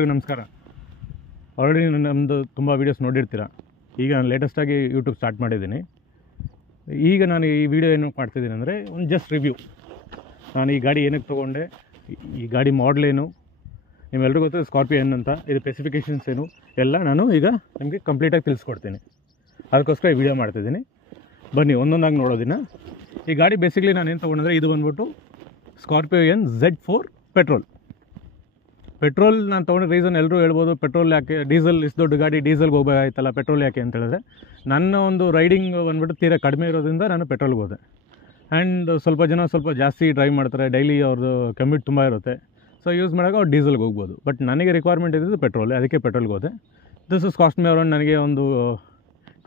ನಮಸ್ಕಾರ. ಆಲ್ರೆಡಿ ನಮ್ಮದು ತುಂಬ ವೀಡಿಯೋಸ್ ನೋಡಿರ್ತೀರ. ಈಗ ನಾನು ಲೇಟೆಸ್ಟಾಗಿ ಯೂಟ್ಯೂಬ್ ಸ್ಟಾರ್ಟ್ ಮಾಡಿದ್ದೀನಿ. ಈಗ ನಾನು ಈ ವಿಡಿಯೋ ಏನು ಮಾಡ್ತಿದ್ದೀನಿ ಅಂದರೆ ಒಂದು ಜಸ್ಟ್ ರಿವ್ಯೂ. ನಾನು ಈ ಗಾಡಿ ಏನಕ್ಕೆ ತೊಗೊಂಡೆ, ಈ ಗಾಡಿ ಮಾಡಲೇನು, ನಿಮ್ಮೆಲ್ಲರಿಗೂ ಗೊತ್ತಿದೆ ಸ್ಕಾರ್ಪಿಯೋ ಎನ್ ಅಂತ, ಇದು ಸ್ಪೆಸಿಫಿಕೇಷನ್ಸ್ ಏನು ಎಲ್ಲ ನಾನು ಈಗ ನಿಮಗೆ ಕಂಪ್ಲೀಟಾಗಿ ತಿಳಿಸ್ಕೊಡ್ತೀನಿ. ಅದಕ್ಕೋಸ್ಕರ ಈ ವಿಡಿಯೋ ಮಾಡ್ತಿದ್ದೀನಿ. ಬನ್ನಿ ಒಂದೊಂದಾಗಿ ನೋಡೋದಿನ. ಈ ಗಾಡಿ ಬೇಸಿಕ್ಲಿ ನಾನು ಏನು ತೊಗೊಂಡ್ರೆ, ಇದು ಬಂದ್ಬಿಟ್ಟು ಸ್ಕಾರ್ಪಿಯೋ ಎನ್ Z4 ಪೆಟ್ರೋಲ್ ನಾನು ತೊಗೊಂಡ ರೀಸನ್ ಎಲ್ಲರೂ ಹೇಳ್ಬೋದು, ಪೆಟ್ರೋಲ್ ಯಾಕೆ, ಡೀಸೆಲ್ ಇಷ್ಟು ದೊಡ್ಡ ಗಾಡಿ ಡೀಸೆಲ್ಗೆ ಹೋಗಬೇಕಾಯ್ತಲ್ಲ, ಪೆಟ್ರೋಲ್ ಯಾಕೆ ಅಂತ ಹೇಳಿದ್ರೆ, ನನ್ನ ಒಂದು ರೈಡಿಂಗ್ ಬಂದ್ಬಿಟ್ಟು ತೀರಾ ಕಡಿಮೆ ಇರೋದ್ರಿಂದ ನಾನು ಪೆಟ್ರೋಲ್ಗೆ ಹೋದೆ. ಆ್ಯಂಡ್ ಸ್ವಲ್ಪ ಜನ ಸ್ವಲ್ಪ ಜಾಸ್ತಿ ಡ್ರೈವ್ ಮಾಡ್ತಾರೆ, ಡೈಲಿ ಅವ್ರದ್ದು ಕಮ್ಯೂಟ್ ತುಂಬ ಇರುತ್ತೆ, ಸೊ ಯೂಸ್ ಮಾಡೋಕೆ ಅವ್ರು ಡೀಸೆಲ್ಗೆ ಹೋಗ್ಬೋದು. ಬಟ್ ನನಗೆ ರಿಕ್ವೈರ್ಮೆಂಟ್ ಇದ್ದಿದ್ದು ಪೆಟ್ರೋಲ್, ಅದಕ್ಕೆ ಪೆಟ್ರೋಲ್ಗೆ ಹೋದೆ. This is cost me around ನನಗೆ ಒಂದು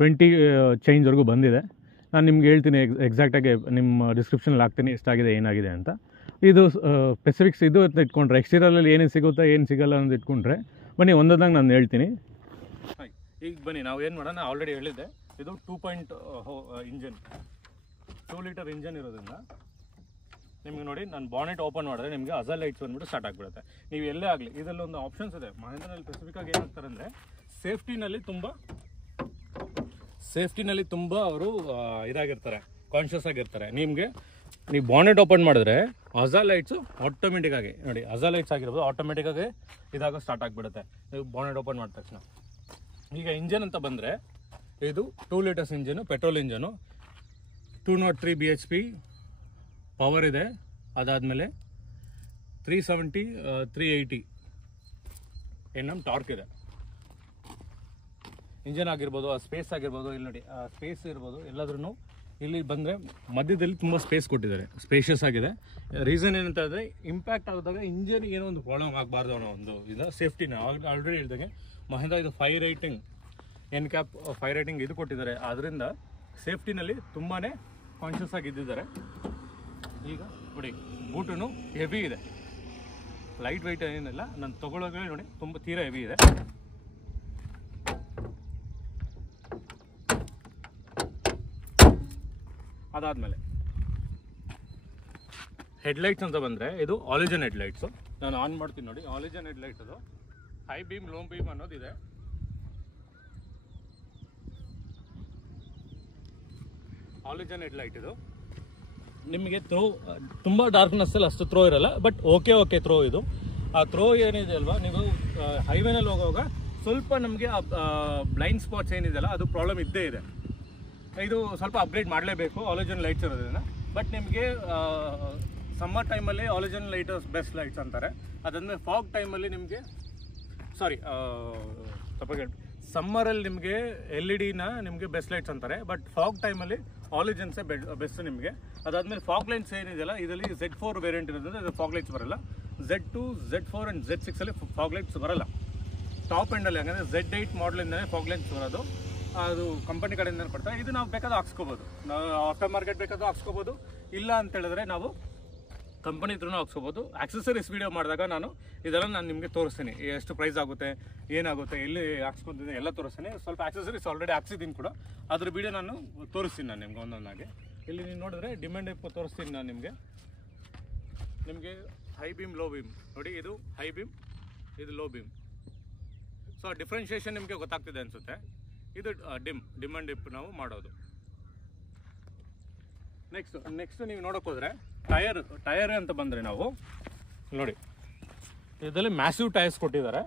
20 ಚೇಂಜ್ವರೆಗೂ ಬಂದಿದೆ. ನಾನು ನಿಮ್ಗೆ ಹೇಳ್ತೀನಿ ಎಕ್ಸಾಕ್ಟಾಗಿ, ನಿಮ್ಮ ಡಿಸ್ಕ್ರಿಪ್ಷನಲ್ಲಿ ಹಾಕ್ತೀನಿ ಎಷ್ಟಾಗಿದೆ ಏನಾಗಿದೆ ಅಂತ. ಇದು ಸ್ಪೆಸಿಫಿಕ್ಸ್ ಇದು ಅಂತ ಇಟ್ಕೊಂಡ್ರೆ, ಎಕ್ಸ್ಟೀರಿಯರಲ್ಲಿ ಏನೇನು ಸಿಗುತ್ತಾ ಏನು ಸಿಗಲ್ಲ ಅಂತ ಇಟ್ಕೊಂಡ್ರೆ ಬನ್ನಿ ಒಂದೊಂದಾಗಿ ನಾನು ಹೇಳ್ತೀನಿ. ಈಗ ಬನ್ನಿ ನಾವು ಏನು ಮಾಡೋಣ. ಆಲ್ರೆಡಿ ಹೇಳಿದ್ದೆ, ಇದು 2.0 ಇಂಜನ್, 2 ಲೀಟರ್ ಇಂಜನ್ ಇರೋದ್ರಿಂದ ನಿಮಗೆ ನೋಡಿ, ನಾನು ಬಾನೆಟ್ ಓಪನ್ ಮಾಡಿದ್ರೆ ನಿಮಗೆ ಅಜಲ್ ಲೈಟ್ಸ್ ಬಂದ್ಬಿಟ್ಟು ಸ್ಟಾರ್ಟ್ ಆಗಿಬಿಡುತ್ತೆ. ನೀವು ಎಲ್ಲೇ ಆಗಲಿ ಇದರಲ್ಲೊಂದು ಆಪ್ಷನ್ಸ್ ಇದೆ. ಮಹೇಂದ್ರನಲ್ಲಿ ಸ್ಪೆಸಿಫಿಕ್ಕಾಗಿ ಏನಾಗ್ತಾರೆ ಅಂದರೆ, ಸೇಫ್ಟಿನಲ್ಲಿ ತುಂಬ ಅವರು ಇದಾಗಿರ್ತಾರೆ, ಕಾನ್ಷಿಯಸ್ ಆಗಿರ್ತಾರೆ. ನೀವು ಬಾನೆಟ್ ಓಪನ್ ಮಾಡಿದ್ರೆ ಅಜಲ್ ಲೈಟ್ಸು ಆಟೋಮೆಟಿಕ್ಕಾಗಿ ನೋಡಿ, ಅಜಲ್ ಲೈಟ್ಸ್ ಆಗಿರ್ಬೋದು ಆಟೋಮೆಟಿಕ್ಕಾಗಿ ಇದಾಗ ಸ್ಟಾರ್ಟ್ ಆಗಿಬಿಡುತ್ತೆ ನೀವು ಬಾನೆಟ್ ಓಪನ್ ಮಾಡಿದ ತಕ್ಷಣ. ಈಗ ಇಂಜನ್ ಅಂತ ಬಂದರೆ, ಇದು 2 litres engine, petrol engine, 203 BHP power ಇದೆ. ಅದಾದಮೇಲೆ 380 Nm ಟಾರ್ಕ್ ಇದೆ. ಇಂಜನ್ ಆಗಿರ್ಬೋದು, ಆ ಸ್ಪೇಸ್ ಆಗಿರ್ಬೋದು, ಇಲ್ಲಿ ನೋಡಿ ಆ ಸ್ಪೇಸ್ ಇರ್ಬೋದು, ಎಲ್ಲದ್ರೂ ಇಲ್ಲಿ ಬಂದರೆ ಮಧ್ಯದಲ್ಲಿ ತುಂಬ ಸ್ಪೇಸ್ ಕೊಟ್ಟಿದ್ದಾರೆ, ಸ್ಪೇಷಿಯಸ್ ಆಗಿದೆ. ರೀಸನ್ ಏನಂತ ಹೇಳಿದ್ರೆ, ಇಂಪ್ಯಾಕ್ಟ್ ಆದಾಗ ಇಂಜನ್ ಏನೋ ಒಂದು ಪ್ರಾಬ್ಲಮ್ ಆಗಬಾರ್ದು ಅನ್ನೋ ಒಂದು ಇದು ಸೇಫ್ಟಿನ. ಆಲ್ರೆಡಿ ಹೇಳಿದಾಗೆ ಮಹೇಂದ್ರ ಇದು 5 ರೈಟಿಂಗ್ NCAP 5 ರೈಟಿಂಗ್ ಇದು ಕೊಟ್ಟಿದ್ದಾರೆ. ಆದ್ದರಿಂದ ಸೇಫ್ಟಿನಲ್ಲಿ ತುಂಬಾ ಕಾನ್ಷಿಯಸ್ ಆಗಿ ಇದ್ದಿದ್ದಾರೆ. ಈಗ ನೋಡಿ, ಬೂಟು ಹೆವಿ ಇದೆ, ಲೈಟ್ ವೆಯ್ಟ್ ಏನಿಲ್ಲ. ನಾನು ತೊಗೊಳೋಕೆ ನೋಡಿ ತುಂಬ ತೀರಾ ಹೆವಿ ಇದೆ. ಅದಾದಮೇಲೆ ಹೆಡ್ಲೈಟ್ಸ್ ಅಂತ ಬಂದರೆ, ಇದು ಆಲಿಜನ್ ಹೆಡ್ಲೈಟ್ಸು. ನಾನು ಆನ್ ಮಾಡ್ತೀನಿ ನೋಡಿ, ಆಲಿಜನ್ ಹೆಡ್ಲೈಟ್ ಅದು ಹೈ ಬೀಮ್, ಲೋ ಬೀಮ್ ಅನ್ನೋದಿದೆ. ಆಲಿಜನ್ ಹೆಡ್ಲೈಟ್ ಇದು ನಿಮಗೆ ಥ್ರೋ ತುಂಬ ಡಾರ್ಕ್ನೆಸ್ಸಲ್ಲಿ ಅಷ್ಟು ಥ್ರೋ ಇರಲ್ಲ, ಬಟ್ ಓಕೆ ಥ್ರೋ ಇದು. ಆ ಥ್ರೋ ಏನಿದೆ ಅಲ್ವಾ, ನೀವು ಹೈವೇನಲ್ಲಿ ಹೋಗುವಾಗ ಸ್ವಲ್ಪ ನಮಗೆ ಬ್ಲೈಂಡ್ ಸ್ಪಾಟ್ಸ್ ಏನಿದೆಯಲ್ಲ, ಅದು ಪ್ರಾಬ್ಲಮ್ ಇದ್ದೇ ಇದೆ. ಇದು ಸ್ವಲ್ಪ ಅಪ್ಗ್ರೇಡ್ ಮಾಡಲೇಬೇಕು ಆಲಿಜನ್ ಲೈಟ್ಸ್ ಇರೋದ್ರಿಂದ. ಬಟ್ ನಿಮಗೆ ಸಮ್ಮರ್ ಟೈಮಲ್ಲಿ ಆಲಿಜನ್ ಲೈಟರ್ಸ್ ಬೆಸ್ಟ್ ಲೈಟ್ಸ್ ಅಂತಾರೆ. ಅದಾದಮೇಲೆ ಫಾಗ್ ಟೈಮಲ್ಲಿ ನಿಮಗೆ ಸಮ್ಮರಲ್ಲಿ ನಿಮಗೆ LED-ನ ನಿಮಗೆ ಬೆಸ್ಟ್ ಲೈಟ್ಸ್ ಅಂತಾರೆ. ಬಟ್ ಫಾಗ್ ಟೈಮಲ್ಲಿ ಆಲಿಜನ್ಸೇ ಬೆಸ್ಟ್ ನಿಮಗೆ. ಅದಾದಮೇಲೆ ಫಾಗ್ ಲೈಟ್ಸ್ ಏನಿದೆಯಲ್ಲ, ಇದರಲ್ಲಿ Z4 ವೇರಿಯಂಟ್ ಇರೋದ್ರಿಂದ ಇದು ಫಾಗ್ ಲೈಟ್ಸ್ ಬರಲ್ಲ. Z2, Z4 and Z6 fog lights ಬರಲ್ಲ. ಟಾಪ್ ಎಂಡಲ್ಲಿ ಹಾಗಂದರೆ Z8 ಮಾಡಲಿಂದಲೇ ಫಾಗ್ ಲೈಟ್ಸ್ ಬರೋದು. ಅದು ಕಂಪನಿ ಕಡೆಯಿಂದ ಕೊಡ್ತಾರೆ. ಇದು ನಾವು ಬೇಕಾದ್ರೂ ಹಾಕ್ಸ್ಕೋಬೋದು, ನಾವು ಆಫ್ಟರ್ ಮಾರ್ಕೆಟ್ ಬೇಕಾದ್ರೂ ಹಾಕ್ಸ್ಕೋಬೋದು. ಇಲ್ಲ ಅಂತ ಹೇಳಿದ್ರೆ ನಾವು ಕಂಪನಿ ಹತ್ರನೂ ಹಾಕ್ಸ್ಕೋಬೋದು. ಆಕ್ಸೆಸರೀಸ್ ವೀಡಿಯೋ ಮಾಡಿದಾಗ ನಾನು ನಿಮಗೆ ತೋರಿಸ್ತೀನಿ, ಎಷ್ಟು ಪ್ರೈಸ್ ಆಗುತ್ತೆ, ಏನಾಗುತ್ತೆ, ಎಲ್ಲಿ ಹಾಕ್ಸ್ಕೊತೀನಿ ಎಲ್ಲ ತೋರಿಸ್ತೀನಿ. ಸ್ವಲ್ಪ ಆಕ್ಸೆಸರೀಸ್ ಆಲ್ರೆಡಿ ಹಾಕ್ಸಿದ್ದೀನಿ ಕೂಡ, ಅದ್ರ ವೀಡಿಯೋ ನಾನು ತೋರಿಸ್ತೀನಿ ನಾನು ನಿಮ್ಗೆ ಒಂದೊಂದಾಗಿ. ಇಲ್ಲಿ ನೀವು ನೋಡಿದ್ರೆ ಡಿಮ್ಯಾಂಡ್ ತೋರಿಸ್ತೀನಿ ನಾನು ನಿಮಗೆ ಹೈ ಬೀಮ್, ಲೋ ಬೀಮ್ ನೋಡಿ. ಇದು ಹೈ ಬೀಮ್, ಇದು ಲೋ ಬೀಮ್. ಸೊ ಡಿಫ್ರೆನ್ಷಿಯೇಷನ್ ನಿಮಗೆ ಗೊತ್ತಾಗ್ತಿದೆ ಅನಿಸುತ್ತೆ. ಇದು ಡಿಮ್ ಆ್ಯಂಡ್ ಡಿಪ್ ನಾವು ಮಾಡೋದು. ನೆಕ್ಸ್ಟ್ ನೀವು ನೋಡೋಕೆ ಹೋದರೆ ಟಯರ್ ಅಂತ ಬಂದರೆ, ನಾವು ನೋಡಿ ಇದರಲ್ಲಿ ಮ್ಯಾಸಿವ್ ಟೈರ್ಸ್ ಕೊಟ್ಟಿದ್ದಾರೆ.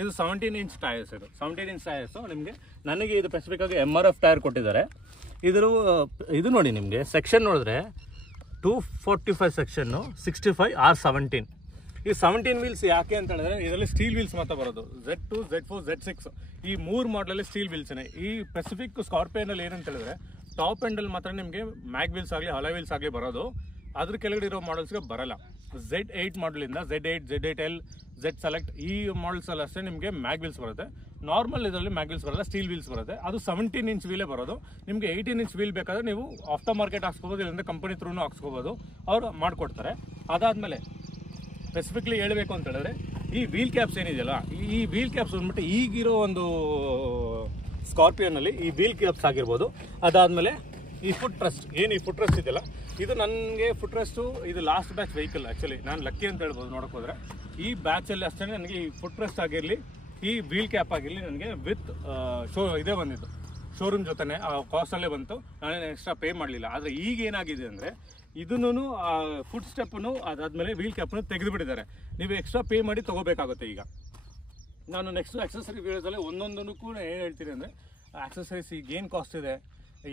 ಇದು 17 ಇಂಚ್ ಟೈರ್ಸ್. ಇದು 17 ಇಂಚ್ ಟೈರ್ಸು ನಿಮಗೆ. ನನಗೆ ಇದು ಸ್ಪೆಸಿಫಿಕ್ಕಾಗಿ MRF ಟೈರ್ ಕೊಟ್ಟಿದ್ದಾರೆ. ಇದು ನೋಡಿ, ನಿಮಗೆ ಸೆಕ್ಷನ್ ನೋಡಿದ್ರೆ 245 ಸೆಕ್ಷನ್ನು, 65 R17. ಈ 17 ವೀಲ್ಸ್ ಯಾಕೆ ಅಂತ ಹೇಳಿದ್ರೆ, ಇದರಲ್ಲಿ ಸ್ಟೀಲ್ ವೀಲ್ಸ್ ಮಾತ್ರ ಬರೋದು. Z2, Z4, Z6 ಈ 3 ಮಾಡಲಲ್ಲಿ ಸ್ಟೀಲ್ ವೀಲ್ಸ್ನೇ. ಈ ಸ್ಪೆಸಿಫಿಕ್ ಸ್ಕಾರ್ಪಿಯೋನಲ್ಲಿ ಏನಂತ ಹೇಳಿದ್ರೆ, ಟಾಪ್ ಎಂಡಲ್ಲಿ ಮಾತ್ರ ನಿಮಗೆ ಮ್ಯಾಗ್ ವೀಲ್ಸ್ ಆಗಲಿ ಅಲಾಯ್ ವೀಲ್ಸ್ ಆಗಲಿ ಬರೋದು. ಅದ್ರ ಕೆಳಗಡೆ ಇರೋ ಮಾಡಲ್ಸ್ಗೆ ಬರಲ್ಲ. Z8 ಮಾಡಲಿಂದ Z8, Z8L, Z select ಈ ಮಾಡಲ್ಸಲ್ಲಿ ಅಷ್ಟೇ ನಿಮಗೆ ಮ್ಯಾಗ್ ವೀಲ್ಸ್ ಬರುತ್ತೆ. ನಾರ್ಮಲ್ ಇದರಲ್ಲಿ ಮ್ಯಾಗ್ ವೀಲ್ಸ್ ಬರಲ್ಲ, ಸ್ಟೀಲ್ ವೀಲ್ಸ್ ಬರುತ್ತೆ. ಅದು 17 ಇಂಚ್ ವೀಲೇ ಬರೋದು. ನಿಮಗೆ 18 ಇಂಚ್ ವೀಲ್ ಬೇಕಾದ್ರೆ ನೀವು ಆಫ್ಟರ್ ಮಾರ್ಕೆಟ್ ಹಾಕ್ಸ್ಕೋಬೋದು, ಇಲ್ಲಾಂದರೆ ಕಂಪನಿ ಥ್ರೂನು ಹಾಕ್ಸ್ಕೋಬೋದು, ಅವರು ಮಾಡಿಕೊಡ್ತಾರೆ. ಅದಾದಮೇಲೆ ಸ್ಪೆಸಿಫಿಕ್ಲಿ ಹೇಳಬೇಕು ಅಂತ ಹೇಳಿದ್ರೆ, ಈ ವೀಲ್ ಕ್ಯಾಪ್ಸ್ ಏನಿದೆಯಲ್ಲ, ಈ ವೀಲ್ ಕ್ಯಾಪ್ಸ್ ಬಂದ್ಬಿಟ್ಟು ಈಗಿರೋ ಒಂದು ಸ್ಕಾರ್ಪಿಯೋನಲ್ಲಿ ಈ ವೀಲ್ ಕ್ಯಾಪ್ಸ್ ಆಗಿರ್ಬೋದು. ಅದಾದಮೇಲೆ ಈ ಫುಟ್ ಟ್ರಸ್ಟ್ ಏನು, ಈ ಫುಟ್ ಟ್ರಸ್ಟ್ ಇದೆಯಲ್ಲ, ಇದು ನನಗೆ ಫುಟ್ ಟ್ರಸ್ಟು ಇದು ಲಾಸ್ಟ್ ಬ್ಯಾಚ್ ವೆಹಿಕಲ್. ಆ್ಯಕ್ಚುಲಿ ನಾನು ಲಕ್ಕಿ ಅಂತ ಹೇಳ್ಬೋದು ನೋಡೋಕೆ ಹೋದರೆ. ಈ ಬ್ಯಾಚಲ್ಲಿ ಅಷ್ಟೇ ನನಗೆ ಈ ಫುಟ್ ರೆಸ್ಟ್ ಆಗಿರಲಿ, ಈ ವೀಲ್ ಕ್ಯಾಪ್ ಆಗಿರಲಿ ನನಗೆ ವಿತ್ ಇದೇ ಬಂದಿತ್ತು, ಶೋರೂಮ್ ಜೊತೆನೆ ಆ ಕಾಸ್ಟಲ್ಲೇ ಬಂತು, ನಾನೇನು ಎಕ್ಸ್ಟ್ರಾ ಪೇ ಮಾಡಲಿಲ್ಲ. ಆದರೆ ಈಗ ಏನಾಗಿದೆ ಅಂದರೆ ಇದನ್ನು ಫುಟ್ ಸ್ಟೆಪ್ಪನ್ನು ಅದಾದಮೇಲೆ ವೀಲ್ ಕ್ಯಾಪನ್ನು ತೆಗೆದುಬಿಟ್ಟಿದ್ದಾರೆ. ನೀವು ಎಕ್ಸ್ಟ್ರಾ ಪೇ ಮಾಡಿ ತೊಗೋಬೇಕಾಗುತ್ತೆ. ಈಗ ನಾನು ನೆಕ್ಸ್ಟ್ ಆಕ್ಸೆಸರಿ ವೀಡಿಯೋದಲ್ಲಿ ಒಂದೊಂದಕ್ಕೂ ಏನು ಹೇಳ್ತೀನಿ ಅಂದರೆ ಆಕ್ಸೆಸರೀಸ್ ಈಗ ಏನು ಕಾಸ್ಟ್ ಇದೆ,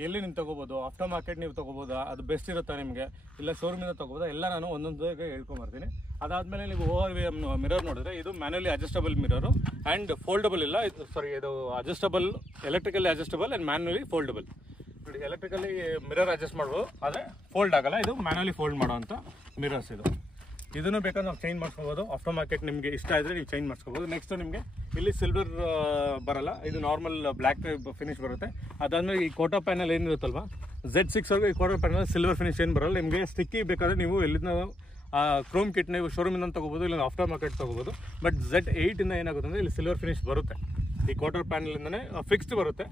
ಎಲ್ಲಿ ನೀವು ತೊಗೋಬೋದು, ಆಫ್ಟರ್ ಮಾರ್ಕೆಟ್ ನೀವು ತೊಗೋಬೋದಾ, ಅದು ಬೆಸ್ಟ್ ಇರುತ್ತಾ ನಿಮಗೆ, ಇಲ್ಲ ಶೋರೂಮಿಂದ ತೊಗೋಬೋದಾ, ಎಲ್ಲ ನಾನು ಒಂದೊಂದಾಗಿ ಹೇಳ್ಕೊಂಬರ್ತೀನಿ. ಅದಾದಮೇಲೆ ನೀವು ಮಿರರ್ ನೋಡಿದ್ರೆ ಇದು manually adjustable mirror and foldable ಇಲ್ಲ, ಇದು adjustable, electrically adjustable and manually foldable. ನೋಡಿ, ಎಲೆಕ್ಟ್ರಿಕಲಿ ಮಿರರ್ ಅಡ್ಜಸ್ಟ್ ಮಾಡ್ಬೋದು, ಆದರೆ ಫೋಲ್ಡ್ ಆಗಲ್ಲ. ಇದು ಮ್ಯಾನ್ಯಲಿ ಫೋಲ್ಡ್ ಮಾಡೋವಂಥ ಮಿರರ್ಸ್ ಇದು. ಇದನ್ನು ಬೇಕಾದ್ರೆ ನಾವು ಚೇಂಜ್ ಮಾಡಿಸ್ಕೋಬೋದು. ಆಫ್ಟರ್ ಮಾರ್ಕೆಟ್ ನಿಮಗೆ ಇಷ್ಟ ಆದರೆ ನೀವು ಚೇಂಜ್ ಮಾಡಿಸ್ಕೋಬೋದು. ನೆಕ್ಸ್ಟ್ ನಿಮಗೆ ಇಲ್ಲಿ ಸಿಲ್ವರ್ ಬರಲ್ಲ, ಇದು ನಾರ್ಮಲ್ ಬ್ಲ್ಯಾಕ್ ಫಿನಿಶ್ ಬರುತ್ತೆ. ಅದಾದಮೇಲೆ ಈ ಕ್ವಾರ್ಟರ್ ಪ್ಯಾನಲ್ ಏನಿರುತ್ತಲ್ವ Z6 ಈ ಕ್ವಾರ್ಟರ್ ಪ್ಯಾನಲ್ ಸಿಲ್ವರ್ ಫಿನಿಶ್ ಏನು ಬರಲ್ಲ. ನಿಮಗೆ ಸ್ಟಿಕ್ಕಿ ಬೇಕಾದರೆ ನೀವು ಎಲ್ಲಿಂದ ಕ್ರೋಮ್ ಕಿಟ್ ನೀವು ಶೋರೂಮಿಂದ ತೊಗೋಬೋದು, ಇಲ್ಲ ಆಫ್ಟರ್ ಮಾರ್ಕೆಟ್ ತೊಗೋಬೋದು. ಬಟ್ Z8 ಇಂದ ಏನಾಗುತ್ತೆ ಅಂದರೆ ಇಲ್ಲಿ ಸಿಲ್ವರ್ ಫಿನಿಶ್ ಬರುತ್ತೆ. ಈ ಕ್ವಾರ್ಟರ್ ಪ್ಯಾನಲಿಂದನೇ ಫಿಕ್ಸ್ಡ್ ಬರುತ್ತೆ.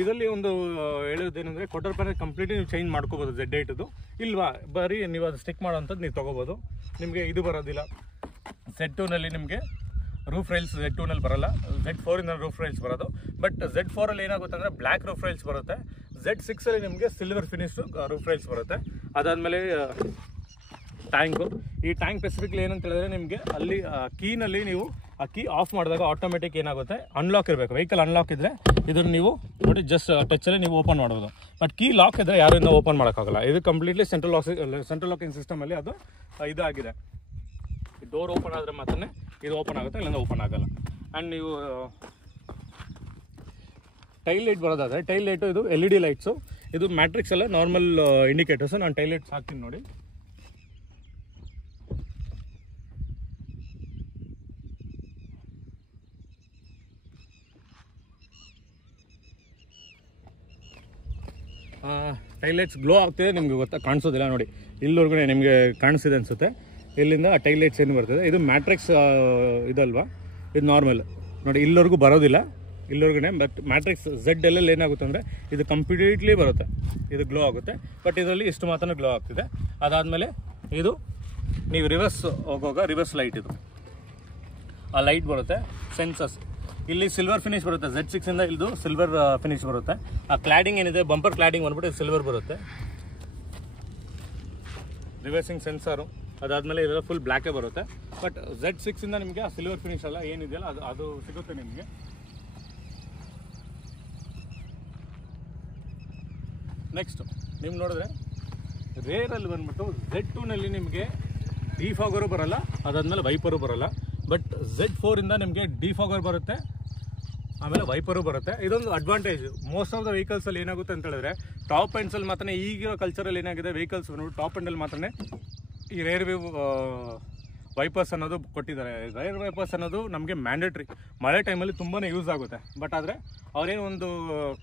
ಇದರಲ್ಲಿ ಒಂದು ಹೇಳೋದೇನೆಂದರೆ ಕ್ವಾರ್ಟರ್ ಪ್ಯಾನಲ್ ಕಂಪ್ಲೀಟ್ಲಿ ನೀವು ಚೇಂಜ್ ಮಾಡ್ಕೋಬೋದು. Z8 ಇಲ್ವಾ, ಬರೀ ನೀವು ಅದು ಸ್ಟಿಕ್ ಮಾಡೋವಂಥದ್ದು ನೀವು ತೊಗೋಬೋದು. ನಿಮಗೆ ಇದು ಬರೋದಿಲ್ಲ. Z2ನಲ್ಲಿ ನಿಮಗೆ ರೂಫ್ ರೈಲ್ಸ್ Z2ನಲ್ಲಿ ಬರಲ್ಲ, Z4ಇಂದ ರೂಫ್ ರೈಲ್ಸ್ ಬರೋದು. ಬಟ್ Z4ಅಲ್ಲಿ ಏನಾಗುತ್ತೆ ಅಂದರೆ ಬ್ಲ್ಯಾಕ್ ರೂಫ್ ರೈಲ್ಸ್ ಬರುತ್ತೆ. Z6ಅಲ್ಲಿ ನಿಮಗೆ ಸಿಲ್ವರ್ ಫಿನಿಶ್ ರೂಫ್ ರೈಲ್ಸ್ ಬರುತ್ತೆ. ಅದಾದಮೇಲೆ ಟ್ಯಾಂಕು, ಈ ಟ್ಯಾಂಕ್ ಸ್ಪೆಸಿಫಿಕ್ಲಿ ಏನಂತ ಹೇಳಿದ್ರೆ ನಿಮಗೆ ಅಲ್ಲಿ ಕೀನಲ್ಲಿ ನೀವು ಆ ಕೀ ಆಫ್ ಮಾಡಿದಾಗ ಆಟೋಮೆಟಿಕ್ ಏನಾಗುತ್ತೆ, ಅನ್ಲಾಕ್ ಇರಬೇಕು. ವೆಹಿಕಲ್ ಅನ್ಲಾಕ್ ಇದ್ದರೆ ಇದನ್ನು ನೀವು ನೋಡಿ ಜಸ್ಟ್ ಟಚ್ಚಲ್ಲಿ ನೀವು ಓಪನ್ ಮಾಡ್ಬೋದು. ಬಟ್ ಕೀ ಲಾಕ್ ಇದ್ದರೆ ಯಾರಿಂದ ಓಪನ್ ಮಾಡೋಕ್ಕಾಗಲ್ಲ. ಇದು ಕಂಪ್ಲೀಟ್ಲಿ ಸೆಂಟ್ರಲ್ ಲಾಕಿಂಗ್ ಸಿಸ್ಟಮಲ್ಲಿ ಅದು ಇದಾಗಿದೆ. ಡೋರ್ ಓಪನ್ ಆದರೆ ಮಾತ್ರ ಇದು ಓಪನ್ ಆಗುತ್ತೆ, ಇಲ್ಲಾಂದ್ರೆ ಓಪನ್ ಆಗಲ್ಲ. ಆ್ಯಂಡ್ ನೀವು ಟೈಲ್ ಲೈಟ್ ಬರೋದಾದರೆ ಟೈಲ್ ಲೈಟು ಇದು LED ಲೈಟ್ಸು, ಇದು ಮ್ಯಾಟ್ರಿಕ್ಸ್ ಎಲ್ಲ ನಾರ್ಮಲ್ ಇಂಡಿಕೇಟರ್ಸು. ನಾನು ಟೈಲ್ ಲೈಟ್ಸ್ ಹಾಕ್ತೀನಿ ನೋಡಿ. ಟೈಲ್ ಲೈಟ್ಸ್ ಗ್ಲೋ ಆಗ್ತಿದೆ, ನಿಮಗೆ ಕಾಣಿಸೋದಿಲ್ಲ ನೋಡಿ, ಇಲ್ಲಿವರೆಗೂ ನಿಮಗೆ ಕಾಣಿಸ್ತಿದೆ ಅನಿಸುತ್ತೆ. ಇಲ್ಲಿಂದ ಟೈಲ್ ಲೈಟ್ಸ್ ಏನು ಬರ್ತದೆ, ಇದು ಮ್ಯಾಟ್ರಿಕ್ಸ್ ಇದಲ್ವಾ, ಇದು ನಾರ್ಮಲ್ ನೋಡಿ, ಇಲ್ಲಿವರೆಗೂ ಬರೋದಿಲ್ಲ ಇಲ್ಲಿವರೆಗೂ. ಬಟ್ ಮ್ಯಾಟ್ರಿಕ್ಸ್ ZL ಏನಾಗುತ್ತೆ ಅಂದರೆ ಇದು ಕಂಪ್ಲೀಟ್ಲಿ ಬರುತ್ತೆ, ಇದು ಗ್ಲೋ ಆಗುತ್ತೆ. ಬಟ್ ಇದರಲ್ಲಿ ಇಷ್ಟು ಮಾತ್ರ ಗ್ಲೋ ಆಗ್ತಿದೆ. ಅದಾದಮೇಲೆ ಇದು ನೀವು ರಿವರ್ಸ್ ಹೋಗುವಾಗ ರಿವರ್ಸ್ ಲೈಟ್, ಇದು ಆ ಲೈಟ್ ಬರುತ್ತೆ. ಸೆನ್ಸರ್ಸ್ ಇಲ್ಲಿ ಸಿಲ್ವರ್ ಫಿನಿಶ್ ಬರುತ್ತೆ. Z6 ಇಂದ ಇದು ಸಿಲ್ವರ್ ಫಿನಿಶ್ ಬರುತ್ತೆ. ಆ ಕ್ಲಾಡಿಂಗ್ ಏನಿದೆ, ಬಂಪರ್ ಕ್ಲಾಡಿಂಗ್ ಬಂದ್ಬಿಟ್ಟು ಸಿಲ್ವರ್ ಬರುತ್ತೆ. ರಿವರ್ಸಿಂಗ್ ಸೆನ್ಸರು, ಅದಾದಮೇಲೆ ಇದೆಲ್ಲ ಫುಲ್ ಬ್ಲ್ಯಾಕೇ ಬರುತ್ತೆ. ಬಟ್ Z6 ಇಂದ ನಿಮಗೆ ಆ ಸಿಲ್ವರ್ ಫಿನಿಶ್ ಎಲ್ಲ ಏನಿದೆಯಲ್ಲ ಅದು ಸಿಗುತ್ತೆ ನಿಮಗೆ. ನೆಕ್ಸ್ಟ್ ನೀವು ನೋಡಿದ್ರೆ ರೇರಲ್ಲಿ ಬಂದ್ಬಿಟ್ಟು Z2ನಲ್ಲಿ ನಿಮಗೆ ಡಿಫಾಗರು ಬರಲ್ಲ, ಅದಾದಮೇಲೆ ವೈಪರು ಬರಲ್ಲ. ಬಟ್ Z4 ಇಂದ ನಿಮಗೆ ಡಿಫಾಗರ್ ಬರುತ್ತೆ, ಆಮೇಲೆ ವೈಪರು ಬರುತ್ತೆ. ಇದೊಂದು ಅಡ್ವಾಂಟೇಜ್. ಮೋಸ್ಟ್ ಆಫ್ ದ ವೆಹಿಕಲ್ಸಲ್ಲಿ ಏನಾಗುತ್ತೆ ಅಂತ ಹೇಳಿದ್ರೆ ಟಾಪ್ ಎಂಡ್ಸಲ್ಲಿ ಮಾತ್ರ, ಈಗಿರೋ ಕಲ್ಚರಲ್ಲಿ ಏನಾಗಿದೆ ವೆಹಿಕಲ್ಸ್ ಟಾಪ್ ಎಂಡಲ್ಲಿ ಮಾತ್ರ ಈ ರೇರ್ ವೇವ್ ವೈಪರ್ಸ್ ಅನ್ನೋದು ಕೊಟ್ಟಿದ್ದಾರೆ. ರೇರ್ ವೈಪರ್ಸ್ ಅನ್ನೋದು ನಮಗೆ ಮ್ಯಾಂಡೇಟ್ರಿ, ಮಳೆ ಟೈಮಲ್ಲಿ ತುಂಬಾ ಯೂಸ್ ಆಗುತ್ತೆ. ಬಟ್ ಆದರೆ ಅವರೇನು ಒಂದು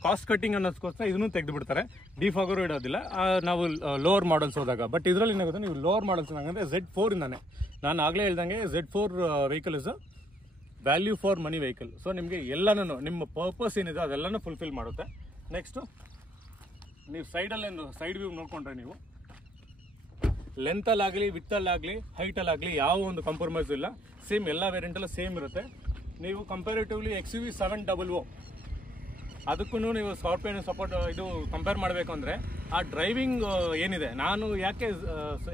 ಕಾಸ್ಟ್ ಕಟ್ಟಿಂಗ್ ಅನ್ನೋದಕ್ಕೋಸ್ಕರ ಇದನ್ನು ತೆಗೆದುಬಿಡ್ತಾರೆ, ಡಿಫಾಗರು ಇಡೋದಿಲ್ಲ ನಾವು ಲೋವರ್ ಮಾಡಲ್ಸ್ ಹೋದಾಗ. ಬಟ್ ಇದರಲ್ಲಿ ಏನಾಗುತ್ತೆ, ನೀವು ಲೋವರ್ ಮಾಡಲ್ಸ್ ಅಂದರೆ Z4 ಇಂದಾನೆ, ನಾನು ಆಗಲೇ ಹೇಳ್ದಂಗೆ Z4 vehicle is value for money vehicle. So ನಿಮಗೆ ಎಲ್ಲನೂ ನಿಮ್ಮ ಪರ್ಪಸ್ ಏನಿದೆ ಅದೆಲ್ಲನೂ ಫುಲ್ಫಿಲ್ ಮಾಡುತ್ತೆ. ನೆಕ್ಸ್ಟು ನೀವು ಸೈಡ್ ವ್ಯೂ ನೋಡಿಕೊಂಡ್ರೆ ನೀವು ಲೆಂತಲ್ಲಾಗಲಿ ವಿತ್ತಲ್ಲಾಗಲಿ ಹೈಟಲ್ಲಾಗಲಿ ಯಾವ ಒಂದು ಕಾಂಪ್ರಮೈಸು ಇಲ್ಲ. ಸೇಮ್ ಎಲ್ಲ ವೇರಿಯಂಟಲ್ಲೂ ಸೇಮ್ ಇರುತ್ತೆ. ನೀವು ಕಂಪೇರಿಟಿವ್ಲಿ XUV 700 ಅದಕ್ಕೂ ನೀವು ಸ್ಕಾರ್ಪಿಯೋ ಸಪೋರ್ಟ್ ಇದು ಕಂಪೇರ್ ಮಾಡಬೇಕು ಅಂದರೆ ಆ ಡ್ರೈವಿಂಗ್ ಏನಿದೆ, ನಾನು ಯಾಕೆ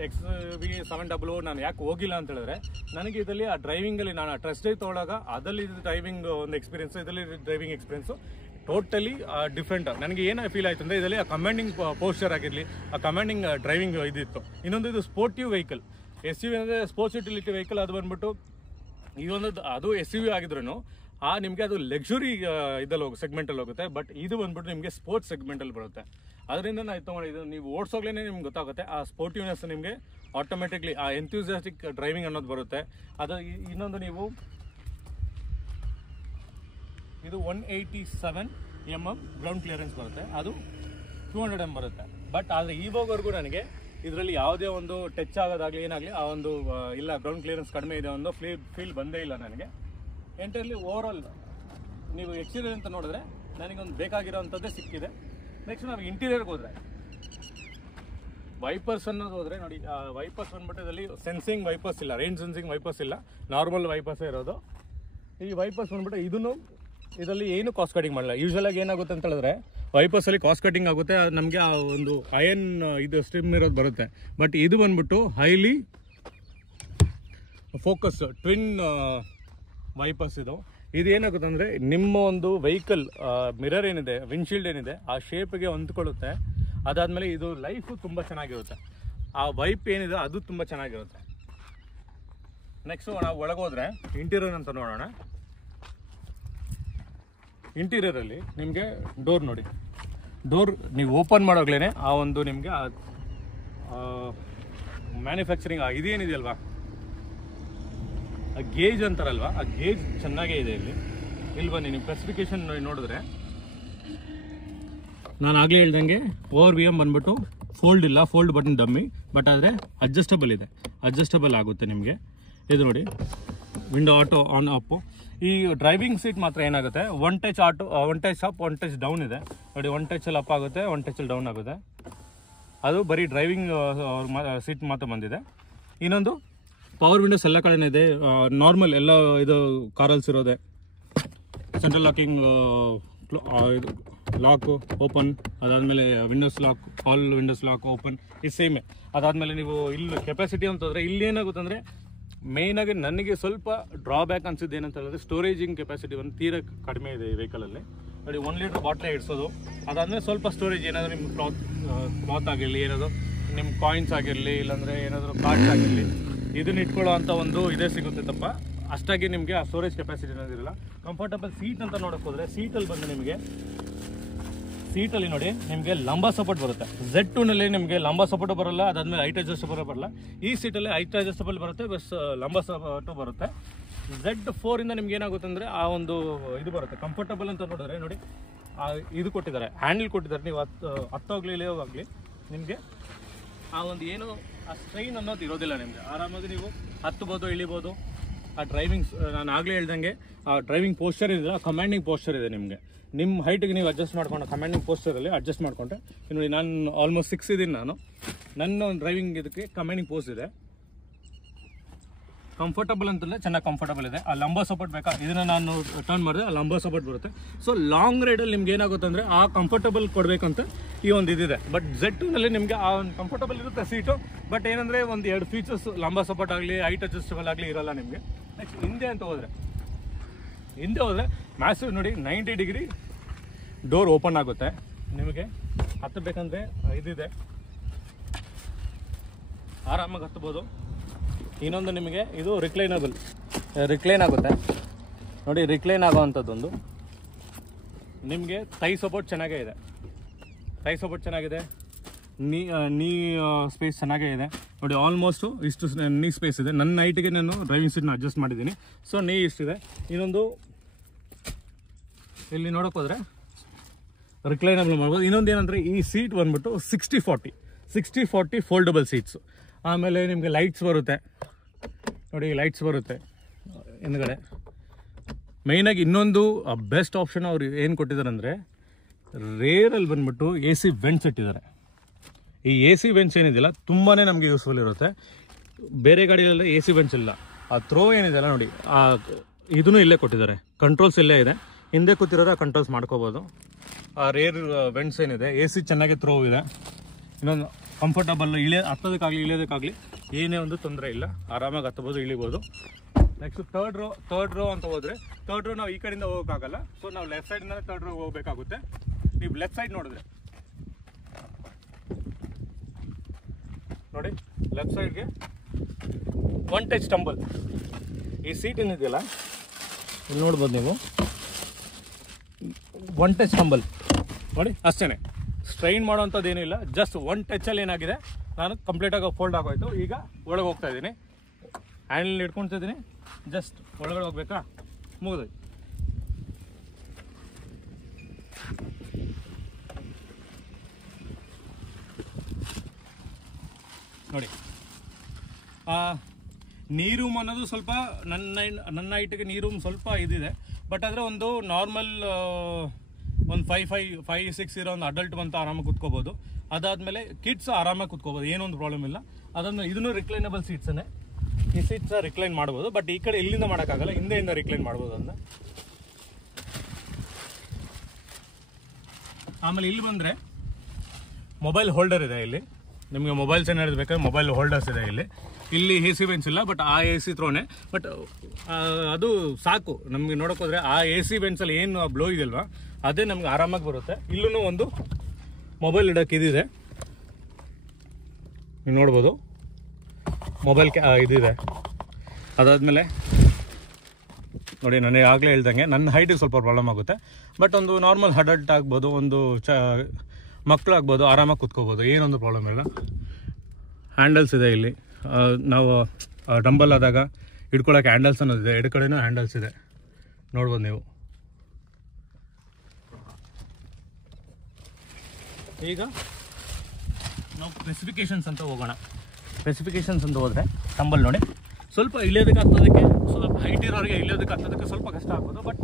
XUV 700 ನಾನು ಯಾಕೆ ಹೋಗಿಲ್ಲ ಅಂತ ಹೇಳಿದ್ರೆ, ನನಗೆ ಇದರಲ್ಲಿ ಆ ಡ್ರೈವಿಂಗಲ್ಲಿ ನಾನು ಟ್ರಸ್ಟ್ ಡ್ರೈವ್ ತೊಗೊಳಾಗ ಅದರಲ್ಲಿ ಡ್ರೈವಿಂಗ್ ಒಂದು ಎಕ್ಸ್ಪೀರಿಯನ್ಸು, ಇದರಲ್ಲಿ ಡ್ರೈವಿಂಗ್ ಎಕ್ಸ್ಪೀರಿಯನ್ಸು ಟೋಟಲಿ ಡಿಫ್ರೆಂಟ್. ನನಗೆ ಏನು ಫೀಲ್ ಆಯಿತು ಅಂದರೆ ಇದರಲ್ಲಿ ಆ ಕಮಾಂಡಿಂಗ್ ಪೋಸ್ಚರ್ ಆಗಿರಲಿ, ಆ ಕಮಾಂಡಿಂಗ್ ಡ್ರೈವಿಂಗ್ ಇದಿತ್ತು. ಇನ್ನೊಂದು ಇದು ಸ್ಪೋರ್ಟಿವ್ ವೆಹಿಕಲ್. SUV ಅಂದರೆ ಸ್ಪೋರ್ಟ್ಸ್ ಯುಟಿಲಿಟಿ ವೆಹಿಕಲ್, ಅದು ಬಂದ್ಬಿಟ್ಟು ಈ ಒಂದು ಅದು SUV ಆಗಿದ್ರೂ ನಿಮಗೆ ಅದು ಲಕ್ಸುರಿ ಇದಲ್ಲಿ ಸೆಗ್ಮೆಂಟಲ್ಲಿ ಹೋಗುತ್ತೆ. ಬಟ್ ಇದು ಬಂದ್ಬಿಟ್ಟು ನಿಮಗೆ ಸ್ಪೋರ್ಟ್ಸ್ ಸೆಗ್ಮೆಂಟಲ್ಲಿ ಬರುತ್ತೆ. ಅದರಿಂದ ನಾನು ಇದು ನೀವು ಓಡಿಸೋಗ್ಲೇ ನಿಮ್ಗೆ ಗೊತ್ತಾಗುತ್ತೆ ಆ ಸ್ಪೋರ್ಟಿವ್ನೆಸ್, ನಿಮಗೆ ಆಟೋಮೆಟಿಕ್ಲಿ ಆ ಎಂಥ್ಯೂಸಿಯಾಸ್ಟಿಕ್ ಡ್ರೈವಿಂಗ್ ಅನ್ನೋದು ಬರುತ್ತೆ. ಅದು ಇನ್ನೊಂದು ನೀವು ಇದು 187 mm ಗ್ರೌಂಡ್ ಕ್ಲಿಯರೆನ್ಸ್ ಬರುತ್ತೆ, ಅದು 200 mm ಬರುತ್ತೆ. ಬಟ್ ಆದರೆ ಇವಾಗವರೆಗೂ ನನಗೆ ಇದರಲ್ಲಿ ಯಾವುದೇ ಒಂದು ಟಚ್ ಆಗೋದಾಗಲಿ ಏನಾಗಲಿ ಆ ಒಂದು ಇಲ್ಲ ಗ್ರೌಂಡ್ ಕ್ಲಿಯರೆನ್ಸ್ ಕಡಿಮೆ ಇದೆ ಒಂದು ಫೀಲ್ ಬಂದೇ ಇಲ್ಲ ನನಗೆ. ಎಂಟರಲ್ಲಿ ಓವರಾಲ್ ನೀವು ಎಕ್ಸ್ಟೀರಿಯರ್ ಅಂತ ನೋಡಿದ್ರೆ ನನಗೊಂದು ಬೇಕಾಗಿರೋವಂಥದ್ದೇ ಸಿಕ್ಕಿದೆ. ನೆಕ್ಸ್ಟ್ ನಾವು ಇಂಟೀರಿಯರ್ಗೆ ಹೋದರೆ ವೈಪರ್ಸ್ ಅನ್ನೋದು ಹೋದ್ರೆ ನೋಡಿ, ವೈಪರ್ಸ್ ಬಂದ್ಬಿಟ್ಟು ಇದರಲ್ಲಿ ಸೆನ್ಸಿಂಗ್ ವೈಪರ್ಸ್ ಇಲ್ಲ, ರೈನ್ ಸೆನ್ಸಿಂಗ್ ವೈಪರ್ಸ್ ಇಲ್ಲ, ನಾರ್ಮಲ್ ವೈಪರ್ಸೇ ಇರೋದು. ಈ ವೈಪರ್ಸ್ ಬಂದ್ಬಿಟ್ಟು ಇದನ್ನು ಇದರಲ್ಲಿ ಏನು ಕಾಸ್ಟ್ ಕಟಿಂಗ್ ಮಾಡಲ್ಲ. ಯೂಶಲ್ ಆಗಿ ಏನಾಗುತ್ತೆ ಅಂತ ಹೇಳಿದ್ರೆ ವೈಪರ್ಸ್ ಅಲ್ಲಿ ಕಾಸ್ಟ್ ಕಟಿಂಗ್ ಆಗುತ್ತೆ, ನಮಗೆ ಆ ಒಂದು ಅಯನ್ ಇದು ಸ್ಟ್ರಿಮ್ ಇರೋದು ಬರುತ್ತೆ. ಬಟ್ ಇದು ಬಂದ್ಬಿಟ್ಟು ಹೈಲಿ ಫೋಕಸ್ ಟ್ವಿನ್ ವೈಪರ್ಸ್. ಇದು ಏನಾಗುತ್ತೆ ಅಂದರೆ ನಿಮ್ಮ ಒಂದು ವೆಹಿಕಲ್ ಮಿರರ್ ಏನಿದೆ, ವಿಂಡ್ಶೀಲ್ಡ್ ಏನಿದೆ, ಆ ಶೇಪ್ಗೆ ಹೊಂದ್ಕೊಳ್ಳುತ್ತೆ. ಅದಾದಮೇಲೆ ಇದು ಲೈಫು ತುಂಬ ಚೆನ್ನಾಗಿರುತ್ತೆ. ಆ ವೈಪ್ ಏನಿದೆ ಅದು ತುಂಬ ಚೆನ್ನಾಗಿರುತ್ತೆ. ನೆಕ್ಸ್ಟು ನಾವು ಒಳಗೋದ್ರೆ ಇಂಟೀರಿಯರ್ ಅಂತ ನೋಡೋಣ. ಇಂಟೀರಿಯರಲ್ಲಿ ನಿಮಗೆ ಡೋರ್ ನೋಡಿ, ಡೋರ್ ನೀವು ಓಪನ್ ಮಾಡೋಗ್ಲೇ ಆ ಒಂದು ನಿಮಗೆ ಮ್ಯಾನುಫ್ಯಾಕ್ಚರಿಂಗ್ ಇದೇನಿದೆಯಲ್ವಾ, ಆ ಗೇಜ್ ಅಂತಾರಲ್ವಾ, ಆ ಗೇಜ್ ಚೆನ್ನಾಗೇ ಇದೆ ಇಲ್ಲಿ ಬನ್ನಿ. ನೀವು ಸ್ಪೆಸಿಫಿಕೇಶನ್ ನೋಡಿದ್ರೆ ನಾನು ಆಗಲೇ ಹೇಳ್ದಂಗೆ ಓವರ್ ವಿ ಎಮ್ ಬಂದ್ಬಿಟ್ಟು ಫೋಲ್ಡ್ ಇಲ್ಲ, ಫೋಲ್ಡ್ ಬಟನ್ ಡಮ್ಮಿ, ಬಟ್ ಆದರೆ ಅಡ್ಜಸ್ಟಬಲ್ ಇದೆ, ಅಡ್ಜಸ್ಟಬಲ್ ಆಗುತ್ತೆ ನಿಮಗೆ. ಇದು ನೋಡಿ ವಿಂಡೋ ಆಟೋ ಆನ್ ಅಪ್. ಈ ಡ್ರೈವಿಂಗ್ ಸೀಟ್ ಮಾತ್ರ ಏನಾಗುತ್ತೆ, one touch auto, one touch up, one touch down ಇದೆ ನೋಡಿ. ಒನ್ ಟಚಲ್ಲಿ ಅಪ್ ಆಗುತ್ತೆ, ಒನ್ ಟಚಲ್ಲಿ ಡೌನ್ ಆಗುತ್ತೆ. ಅದು ಬರೀ ಡ್ರೈವಿಂಗ್ ಸೀಟ್ ಮಾತ್ರ ಬಂದಿದೆ. ಇನ್ನೊಂದು ಪವರ್ ವಿಂಡೋಸ್ ಎಲ್ಲ ಕಡೆನೇ ಇದೆ, ನಾರ್ಮಲ್ ಎಲ್ಲ ಇದು ಕಾರಲ್ಸ್ ಇರೋದೆ. ಸೆಂಟ್ರಲ್ ಲಾಕಿಂಗ್, ಇದು ಲಾಕು ಓಪನ್, ಅದಾದಮೇಲೆ Windows lock, all Windows lock open ಇದು ಸೇಮೇ. ಅದಾದಮೇಲೆ ನೀವು ಇಲ್ಲಿ ಕೆಪಾಸಿಟಿ ಅಂತಂದರೆ ಇಲ್ಲಿ ಏನಾಗುತ್ತೆ ಅಂದರೆ ಮೇಯ್ನಾಗಿ ನನಗೆ ಸ್ವಲ್ಪ ಡ್ರಾಬ್ಯಾಕ್ ಅನ್ಸಿದ್ದು ಏನಂತ ಹೇಳಿದ್ರೆ ಸ್ಟೋರೇಜಿಂಗ್ ಕೆಪಾಸಿಟಿ ಒಂದು ತೀರಾ ಕಡಿಮೆ ಇದೆ ಈ ವೆಹಿಕಲಲ್ಲಿ ನೋಡಿ. 1 ಲೀಟರ್ ಬಾಟ್ಲೇ ಇಡಿಸೋದು. ಅದಾದಮೇಲೆ ಸ್ವಲ್ಪ ಸ್ಟೋರೇಜ್ ಏನಾದರೂ ನಿಮ್ಮ ಕ್ಲಾತ್ ಆಗಿರಲಿ, ಏನಾದರೂ ನಿಮ್ಮ ಕಾಯಿನ್ಸ್ ಆಗಿರಲಿ, ಇಲ್ಲಾಂದರೆ ಏನಾದರೂ ಕಾರ್ಡ್ಸ್ ಆಗಿರಲಿ, ಇದನ್ನ ಇಟ್ಕೊಳ್ಳೋ ಅಂಥ ಒಂದು ಇದೇ ಸಿಗುತ್ತೆ ತಪ್ಪ ಅಷ್ಟಾಗಿ ನಿಮಗೆ ಆ ಸ್ಟೋರೇಜ್ ಕೆಪಾಸಿಟಿ ಅನ್ನೋದಿರಲ್ಲ. ಕಂಫರ್ಟಬಲ್ ಸೀಟ್ ಅಂತ ನೋಡೋಕೆ ಹೋದರೆ ಸೀಟಲ್ಲಿ ಬಂದು ನಿಮಗೆ ಸೀಟಲ್ಲಿ ನೋಡಿ ನಿಮಗೆ ಲಂಬ ಸಪೋರ್ಟ್ ಬರುತ್ತೆ. Z2ನಲ್ಲಿ ನಿಮಗೆ ಲಂಬ ಸಪೋರ್ಟು ಬರಲ್ಲ, ಅದಾದಮೇಲೆ ಹೈಟ್ ಅಡ್ಜಸ್ಟಬಲ್ ಬರಲ್ಲ. ಈ ಸೀಟಲ್ಲಿ ಹೈಟ್ ಅಡ್ಜಸ್ಟಬಲ್ ಬರುತ್ತೆ, ಬಸ್ ಲಂಬ ಸಪೋರ್ಟು ಬರುತ್ತೆ. Z4ಇಂದ ನಿಮ್ಗೆ ಏನಾಗುತ್ತೆ ಅಂದರೆ ಆ ಒಂದು ಇದು ಬರುತ್ತೆ. ಕಂಫರ್ಟಬಲ್ ಅಂತ ನೋಡಿದ್ರೆ ನೋಡಿ ಇದು ಕೊಟ್ಟಿದ್ದಾರೆ, ಹ್ಯಾಂಡಲ್ ಕೊಟ್ಟಿದ್ದಾರೆ. ನೀವು ಹತ್ತೋಗ್ಲಿ ಇಳಿಯೋವಾಗಲಿ ನಿಮಗೆ ಆ ಒಂದು ಏನು ಆ ಸ್ಟ್ರೈನ್ ಅನ್ನೋದು ಇರೋದಿಲ್ಲ ನಿಮಗೆ. ಆರಾಮಾಗಿ ನೀವು ಹತ್ಬೋದು, ಇಳಿಬೋದು. ಆ ಡ್ರೈವಿಂಗ್ ನಾನು ಆಗಲೇ ಹೇಳ್ದಂಗೆ ಆ ಡ್ರೈವಿಂಗ್ ಪೋಸ್ಚರ್ ಇದೆಯಲ್ಲ, ಕಮಾಂಡಿಂಗ್ ಪೋಸ್ಚರ್ ಇದೆ ನಿಮಗೆ. ನಿಮ್ಮ ಹೈಟಿಗೆ ನೀವು ಅಡ್ಜಸ್ಟ್ ಮಾಡ್ಕೊಂಡು ಕಮಾಂಡಿಂಗ್ ಪೋಸ್ಟರಲ್ಲಿ ಅಡ್ಜಸ್ಟ್ ಮಾಡಿಕೊಂಡ್ರೆ ನೋಡಿ, ನಾನು ಆಲ್ಮೋಸ್ಟ್ 6 ಇದ್ದೀನಿ ನಾನು. ನನ್ನ ಡ್ರೈವಿಂಗ್ ಇದಕ್ಕೆ ಕಮಾಂಡಿಂಗ್ ಪೋಸ್ಟ್ ಇದೆ. ಕಂಫರ್ಟಬಲ್ ಅಂತಂದರೆ ಚೆನ್ನಾಗಿ ಕಂಫರ್ಟಬಲ್ ಇದೆ. ಆ ಲಂಬ ಸಪೋರ್ಟ್ ಬೇಕಾ, ಇದನ್ನು ನಾನು ಟರ್ನ್ ಮಾಡಿದ್ರೆ ಆ ಲಂಬ ಸಪೋರ್ಟ್ ಬರುತ್ತೆ. ಸೊ ಲಾಂಗ್ ರೈಡಲ್ಲಿ ನಿಮ್ಗೆ ಏನಾಗುತ್ತೆ ಅಂದರೆ ಆ ಕಂಫರ್ಟಬಲ್ ಕೊಡಬೇಕಂತ ಈ ಒಂದು ಇದಿದೆ. ಬಟ್ Z2ನಲ್ಲಿ ನಿಮಗೆ ಆ ಒಂದು ಕಂಫರ್ಟಬಲ್ ಇರುತ್ತೆ ಸೀಟು. ಬಟ್ ಏನಂದರೆ ಒಂದು 2 ಫೀಚರ್ಸ್, ಲಂಬ ಸಪೋರ್ಟ್ ಆಗಲಿ, ಹೈಟ್ ಅಡ್ಜಸ್ಟಬಲ್ ಆಗಲಿ ಇರೋಲ್ಲ ನಿಮಗೆ. ನೆಕ್ಸ್ಟ್ ಹಿಂದೆ ಹೋದರೆ ಮ್ಯಾಸಿವ್ ನೋಡಿ, 90 ಡಿಗ್ರಿ ಡೋರ್ ಓಪನ್ ಆಗುತ್ತೆ ನಿಮಗೆ. ಹತ್ತಬೇಕಂದ್ರೆ ಇದಿದೆ, ಆರಾಮಾಗಿ ಹತ್ಬೋದು. ಇನ್ನೊಂದು ನಿಮಗೆ ಇದು ರಿಕ್ಲೈನ್ ಆಗುತ್ತೆ ನೋಡಿ. ರಿಕ್ಲೈನ್ ಆಗೋವಂಥದ್ದೊಂದು ನಿಮಗೆ ಥೈ ಸಪೋರ್ಟ್ ಚೆನ್ನಾಗೇ ಇದೆ, ನೀ ಸ್ಪೇಸ್ ಚೆನ್ನಾಗೇ ಇದೆ ನೋಡಿ. ಆಲ್ಮೋಸ್ಟು ಇಷ್ಟು ನೀ ಸ್ಪೇಸ್ ಇದೆ. ನನ್ನ ಹೈಟಿಗೆ ನಾನು ಡ್ರೈವಿಂಗ್ ಸೀಟ್ನ ಅಡ್ಜಸ್ಟ್ ಮಾಡಿದ್ದೀನಿ. ಸೊ ನೀ ಇಷ್ಟಿದೆ. ಇನ್ನೊಂದು ಇಲ್ಲಿ ನೋಡೋಕೆ ಹೋದರೆ ರಿಕ್ಲೈನಬಲ್ ಮಾಡ್ಬೋದು. ಇನ್ನೊಂದು ಏನಂದರೆ ಈ ಸೀಟ್ ಬಂದ್ಬಿಟ್ಟು 60-40 ಫೋಲ್ಡಬಲ್ ಸೀಟ್ಸು. ಆಮೇಲೆ ನಿಮಗೆ ಲೈಟ್ಸ್ ಬರುತ್ತೆ ನೋಡಿ, ಲೈಟ್ಸ್ ಬರುತ್ತೆ ಹಿಂದ್ಗಡೆ. ಮೇಯ್ನಾಗಿ ಇನ್ನೊಂದು ಬೆಸ್ಟ್ ಆಪ್ಷನ್ ಅವ್ರು ಏನು ಕೊಟ್ಟಿದ್ದಾರೆ ಅಂದರೆ ರೇರಲ್ಲಿ ಬಂದ್ಬಿಟ್ಟು AC ವೆಂಟ್ಸ್ ಇಟ್ಟಿದ್ದಾರೆ. ಈ AC ವೆಂಟ್ಸ್ ಏನಿದೆಯಲ್ಲ ತುಂಬಾ ನಮಗೆ ಯೂಸ್ಫುಲ್ ಇರುತ್ತೆ. ಬೇರೆ ಗಾಡಿಗಳಲ್ಲಿ AC ವೆಂಟ್ಸ್ ಇಲ್ಲ. ಆ ಥ್ರೋ ಏನಿದೆಯಲ್ಲ ನೋಡಿ, ಆ ಇದನ್ನು ಇಲ್ಲೇ ಕೊಟ್ಟಿದ್ದಾರೆ, ಕಂಟ್ರೋಲ್ಸ್ ಇಲ್ಲೇ ಇದೆ. ಹಿಂದೆ ಕೂತಿರೋದು ಕಂಟ್ರೋಲ್ಸ್ ಮಾಡ್ಕೋಬೋದು. ಆ ರೇರ್ ವೆಂಟ್ಸ್ ಏನಿದೆ, AC ಚೆನ್ನಾಗಿ ಥ್ರೋ ಇದೆ. ಇನ್ನೊಂದು ಕಂಫರ್ಟಬಲ್, ಹತ್ತೋದಕ್ಕಾಗಲಿ ಇಳಿಯೋದಕ್ಕಾಗಲಿ ಏನೇ ಒಂದು ತೊಂದರೆ ಇಲ್ಲ, ಆರಾಮಾಗಿ ಹತ್ತಬೋದು, ಇಳಿಬೋದು. ನೆಕ್ಸ್ಟ್ ಥರ್ಡ್ ರೋ ಅಂತ ಹೋದರೆ, ಥರ್ಡ್ ರೋ ನಾವು ಈ ಕಡೆಯಿಂದ ಹೋಗೋಕ್ಕಾಗಲ್ಲ. ಸೊ ನಾವು ಲೆಫ್ಟ್ ಸೈಡಿಂದ ಥರ್ಡ್ ರೋ ಹೋಗಬೇಕಾಗುತ್ತೆ. ನೀವು ಲೆಫ್ಟ್ ಸೈಡ್ ನೋಡಿದ್ರೆ ನೋಡಿ, ಲೆಫ್ಟ್ ಸೈಡ್ಗೆ 1 ಟಚ್ ಟಂಬಲ್. ಈ ಸೀಟ್ ಏನಿದೆಯಲ್ಲ ಇಲ್ಲಿ ನೋಡ್ಬೋದು ನೀವು, 1 ಟಚ್ ಟಂಬಲ್ ನೋಡಿ, ಅಷ್ಟೇ. ಸ್ಟ್ರೈನ್ ಮಾಡೋವಂಥದ್ದು ಏನಿಲ್ಲ, ಜಸ್ಟ್ 1 ಟಚಲ್ಲಿ ಏನಾಗಿದೆ, ನಾನು ಕಂಪ್ಲೀಟಾಗಿ ಫೋಲ್ಡ್ ಆಗೋಯ್ತು. ಈಗ ಒಳಗೆ ಹೋಗ್ತಾ ಇದ್ದೀನಿ, ಹ್ಯಾಂಡಲ್ ಹಿಡ್ಕೊಳ್ತಿದ್ದೀನಿ, ಜಸ್ಟ್ ಒಳಗಡೆ ಹೋಗ್ಬೇಕಾ, ಮುಗಿದು. ನೋಡಿ ನೀ ರೂಮ್ ಅನ್ನೋದು ಸ್ವಲ್ಪ ನನ್ನ ಹೈಟಿಗೆ ನೀ ರೂಮ್ ಸ್ವಲ್ಪ ಇದಿದೆ. ಬಟ್ ಆದರೆ ಒಂದು ನಾರ್ಮಲ್ ಒಂದು 5-6 ಇರೋ ಒಂದು ಅಡಲ್ಟ್ ಬಂತು ಆರಾಮಾಗಿ ಕುತ್ಕೋಬೋದು. ಅದಾದಮೇಲೆ ಕಿಡ್ಸ್ ಆರಾಮಾಗಿ ಕುತ್ಕೋಬೋದು, ಏನೊಂದು ಪ್ರಾಬ್ಲಮ್ ಇಲ್ಲ. ಅದಾದ್ಮೇಲೆ ಇದನ್ನು ರಿಕ್ಲೈನಬಲ್ ಸೀಟ್ಸನ್ನೇ, ಈ ಸೀಟ್ಸ್ ರಿಕ್ಲೈನ್ ಮಾಡ್ಬೋದು. ಬಟ್ ಈ ಕಡೆ ಇಲ್ಲಿಂದ ಮಾಡೋಕ್ಕಾಗಲ್ಲ, ಹಿಂದೆಯಿಂದ ರಿಕ್ಲೈನ್ ಮಾಡ್ಬೋದು ಅದನ್ನ. ಆಮೇಲೆ ಇಲ್ಲಿ ಬಂದರೆ ಮೊಬೈಲ್ ಹೋಲ್ಡರ್ ಇದೆ. ಇಲ್ಲಿ ನಿಮಗೆ ಮೊಬೈಲ್ಸ್ ಏನಾದ್ರು ಬೇಕಾದ್ರೆ ಮೊಬೈಲ್ ಹೋಲ್ಡರ್ಸ್ ಇದೆ. ಇಲ್ಲಿ AC ಬೆಂಚ್ ಇಲ್ಲ, ಬಟ್ ಆ AC ಥ್ರೋನೆ. ಬಟ್ ಅದು ಸಾಕು ನಮಗೆ. ನೋಡೋಕೋದ್ರೆ ಆ AC ಬೆಂಚಲ್ಲಿ ಏನು ಬ್ಲೋ ಇದೆಯಲ್ವಾ, ಅದೇ ನಮ್ಗೆ ಆರಾಮಾಗಿ ಬರುತ್ತೆ. ಇಲ್ಲೂ ಒಂದು ಮೊಬೈಲ್ ಇಡೋಕ್ಕೆ ಇದಿದೆ, ನೀವು ನೋಡ್ಬೋದು. ಮೊಬೈಲ್ ಇದಿದೆ. ಅದಾದಮೇಲೆ ನೋಡಿ, ನನಗೆ ಆಗಲೇ ಹೇಳ್ದಂಗೆ ನನ್ನ ಹೈಟಿಗೆ ಸ್ವಲ್ಪ ಪ್ರಾಬ್ಲಮ್ ಆಗುತ್ತೆ. ಬಟ್ ಒಂದು ನಾರ್ಮಲ್ ಅಡಲ್ಟ್ ಆಗ್ಬೋದು, ಒಂದು ಮಕ್ಕಳು ಆಗ್ಬೋದು, ಆರಾಮಾಗಿ ಕುತ್ಕೋಬೋದು, ಏನೊಂದು ಪ್ರಾಬ್ಲಮ್ ಇಲ್ಲ. ಹ್ಯಾಂಡಲ್ಸ್ ಇದೆ ಇಲ್ಲಿ. ನಾವು ಡಂಬಲ್ ಆದಾಗ ಹಿಡ್ಕೊಳ್ಳೋಕೆ ಹ್ಯಾಂಡಲ್ಸ್ ಅನ್ನೋದಿದೆ. ಎರಡು ಕಡೆನೂ ಹ್ಯಾಂಡಲ್ಸ್ ಇದೆ, ನೋಡ್ಬೋದು ನೀವು. ಈಗ ನಾವು ಸ್ಪೆಸಿಫಿಕೇಶನ್ಸ್ ಅಂತ ಹೋಗೋಣ. ಸ್ಪೆಸಿಫಿಕೇಶನ್ಸ್ ಅಂತ ಹೋದರೆ ಡಂಬಲ್ ನೋಡಿ, ಸ್ವಲ್ಪ ಇಳಿಯೋದಕ್ಕೆ ಹತ್ತೋದಕ್ಕೆ, ಸ್ವಲ್ಪ ಹೈಟ್ ಇರೋರಿಗೆ ಇಳಿಯೋದಕ್ಕೆ ಹತ್ತೋದಕ್ಕೆ ಸ್ವಲ್ಪ ಕಷ್ಟ ಆಗ್ಬೋದು. ಬಟ್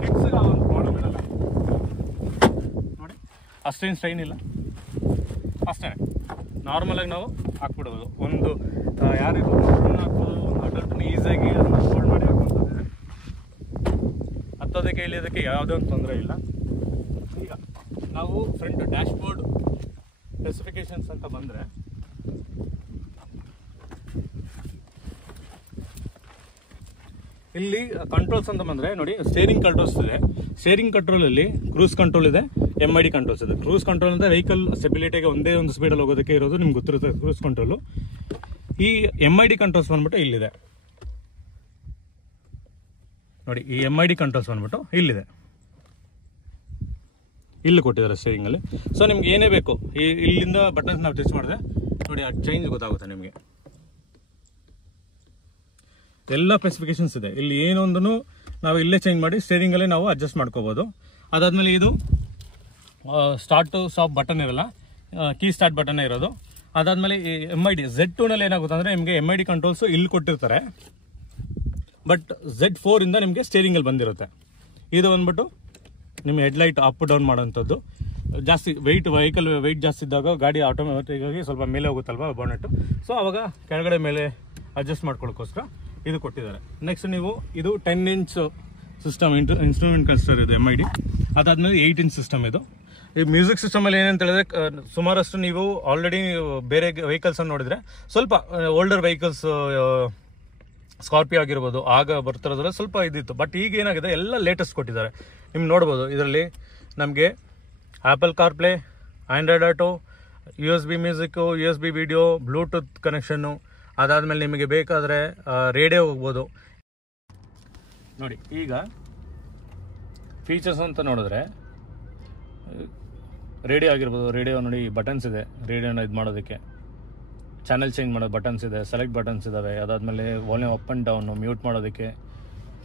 ಕಿಡ್ಸ್ಗೆ ಆ ಒಂದು ಪ್ರಾಬ್ಲಮ್ ಇರಲ್ಲ ನೋಡಿ, ಅಷ್ಟೇನು ಸ್ಟ್ರೈನ್ ಇಲ್ಲ, ಅಷ್ಟೇ ನಾರ್ಮಲಾಗಿ ನಾವು ಹಾಕ್ಬಿಡ್ಬೋದು. ಒಂದು ಯಾರಿಗೂ ಹಾಕ್ಬೋದು, ಒಂದು ಅಡಲ್ಟ್ನ ಈಸಿಯಾಗಿ ಅದನ್ನು ಹೋಲ್ಡ್ ಮಾಡಿ ಹಾಕುವಂಥದ್ದಿದೆ. ಹತ್ತೋದಕ್ಕೆ ಇಳಿಯೋದಕ್ಕೆ ಯಾವುದೇ ಒಂದು ತೊಂದರೆ ಇಲ್ಲ. ಈಗ ನಾವು ಫ್ರಂಟ್ ಡ್ಯಾಶ್ಬೋರ್ಡ್ ಸ್ಪೆಸಿಫಿಕೇಶನ್ಸ್ ಅಂತ ಬಂದರೆ, ಇಲ್ಲಿ ಕಂಟ್ರೋಲ್ಸ್ ಅಂತ ಬಂದರೆ ನೋಡಿ, ಸ್ಟೇರಿಂಗ್ ಕಂಟ್ರೋಲ್ಸ್ ಇದೆ. ಸ್ಟೇರಿಂಗ್ ಕಂಟ್ರೋಲಲ್ಲಿ ಕ್ರೂಸ್ ಕಂಟ್ರೋಲ್ ಇದೆ, MID ಕಂಟ್ರೋಲ್ಸ್ ಇದೆ. ಕ್ರೂಸ್ ಕಂಟ್ರೋಲ್ ಅಂದರೆ ವೆಹಿಕಲ್ ಸ್ಟೆಬಿಲಿಟಿಗೆ ಒಂದೇ ಒಂದು ಸ್ಪೀಡಲ್ಲಿ ಹೋಗೋದಕ್ಕೆ ಇರೋದು, ನಿಮ್ಗೆ ಗೊತ್ತಿರುತ್ತೆ ಕ್ರೂಸ್ ಕಂಟ್ರೋಲು. ಈ MID ಕಂಟ್ರೋಲ್ಸ್ ಬಂದ್ಬಿಟ್ಟು ಇಲ್ಲಿದೆ ನೋಡಿ. ಈ MID ಕಂಟ್ರೋಲ್ಸ್ ಬಂದ್ಬಿಟ್ಟು ಇಲ್ಲಿದೆ, ಇಲ್ಲಿ ಕೊಟ್ಟಿದ್ದಾರೆ ಸ್ಟೇರಿಂಗಲ್ಲಿ. ಸೊ ನಿಮ್ಗೆ ಏನೇ ಬೇಕು, ಇಲ್ಲಿಂದ ಬಟನ್ಸ್ ನಾವು ಟಚ್ ಮಾಡಿದ್ರೆ ನೋಡಿ, ಆ ಚೇಂಜ್ ಗೊತ್ತಾಗುತ್ತೆ ನಿಮಗೆ. ಎಲ್ಲ ಸ್ಪೆಸಿಫಿಕೇಶನ್ಸ್ ಇದೆ ಇಲ್ಲಿ. ಏನೊಂದೂ ನಾವು ಇಲ್ಲೇ ಚೇಂಜ್ ಮಾಡಿ ಸ್ಟೇರಿಂಗಲ್ಲೇ ನಾವು ಅಡ್ಜಸ್ಟ್ ಮಾಡ್ಕೋಬೋದು. ಅದಾದಮೇಲೆ ಇದು ಸ್ಟಾರ್ಟ್ ಟು ಸ್ಟಾಪ್ ಬಟನ್ ಇರಲ್ಲ, ಕೀ ಸ್ಟಾರ್ಟ್ ಬಟನ್ ಇರೋದು. ಅದಾದಮೇಲೆ ಈ MID Z2ನಲ್ಲಿ ಏನಾಗುತ್ತೆ ಅಂದರೆ, ನಿಮಗೆ MID ಕಂಟ್ರೋಲ್ಸು ಇಲ್ಲಿ ಕೊಟ್ಟಿರ್ತಾರೆ, ಬಟ್ Z4 ಇಂದ ನಿಮಗೆ ಸ್ಟೇರಿಂಗಲ್ಲಿ ಬಂದಿರುತ್ತೆ. ಇದು ಬಂದ್ಬಿಟ್ಟು ನಿಮ್ಮ ಹೆಡ್ಲೈಟ್ ಅಪ್ ಡೌನ್ ಮಾಡೋಂಥದ್ದು. ಜಾಸ್ತಿ ವೆಹಿಕಲ್ ವೆಯ್ಟ್ ಜಾಸ್ತಿ ಇದ್ದಾಗ ಗಾಡಿ ಆಟೋಮೆಟಿಕ್ಕಾಗಿ ಸ್ವಲ್ಪ ಮೇಲೆ ಹೋಗುತ್ತಲ್ವ ಬೋನೆಟ್ಟು, ಸೊ ಅವಾಗ ಕೆಳಗಡೆ ಮೇಲೆ ಅಡ್ಜಸ್ಟ್ ಮಾಡ್ಕೊಳ್ಳೋಕ್ಕೋಸ್ಕರ ಇದು ಕೊಟ್ಟಿದ್ದಾರೆ. ನೆಕ್ಸ್ಟ್ ನೀವು ಇದು 10 ಇಂಚ್ ಸಿಸ್ಟಮ್, ಇನ್ಸ್ಟ್ರೂಮೆಂಟ್ ಕ್ಲಸ್ಟರ್ ಇದು MID. ಅದಾದಮೇಲೆ 8 ಇಂಚ್ ಸಿಸ್ಟಮ್ ಇದು. ಈ ಮ್ಯೂಸಿಕ್ ಸಿಸ್ಟಮಲ್ಲಿ ಏನಂತ ಹೇಳಿದ್ರೆ, ಸುಮಾರಷ್ಟು ನೀವು ಆಲ್ರೆಡಿ ಬೇರೆ ವೆಹಿಕಲ್ಸನ್ನು ನೋಡಿದರೆ, ಸ್ವಲ್ಪ ಓಲ್ಡರ್ ವೆಹಿಕಲ್ಸ್ ಸ್ಕಾರ್ಪಿಯೋ ಆಗಿರ್ಬೋದು, ಆಗ ಬರ್ತಿರೋದ್ರೆ ಸ್ವಲ್ಪ ಇದಿತ್ತು. ಬಟ್ ಈಗ ಏನಾಗಿದೆ, ಎಲ್ಲ ಲೇಟೆಸ್ಟ್ ಕೊಟ್ಟಿದ್ದಾರೆ. ನಿಮ್ಗೆ ನೋಡ್ಬೋದು, ಇದರಲ್ಲಿ ನಮಗೆ apple CarPlay, Android auto, USB music, USB video, Bluetooth connection. ಅದಾದಮೇಲೆ ನಿಮಗೆ ಬೇಕಾದರೆ ರೇಡಿಯೋ ಹೋಗ್ಬೋದು ನೋಡಿ. ಈಗ ಫೀಚರ್ಸ್ ಅಂತ ನೋಡಿದ್ರೆ, ರೇಡಿಯೋ ಆಗಿರ್ಬೋದು, ರೇಡಿಯೋ ನೋಡಿ ಬಟನ್ಸ್ ಇದೆ, ರೇಡಿಯೋನ ಇದು ಮಾಡೋದಕ್ಕೆ. ಚಾನಲ್ ಚೇಂಜ್ ಮಾಡೋ ಬಟನ್ಸ್ ಇದೆ, ಸೆಲೆಕ್ಟ್ ಬಟನ್ಸ್ ಇದ್ದಾವೆ. ಅದಾದಮೇಲೆ volume up and down mute ಮಾಡೋದಕ್ಕೆ.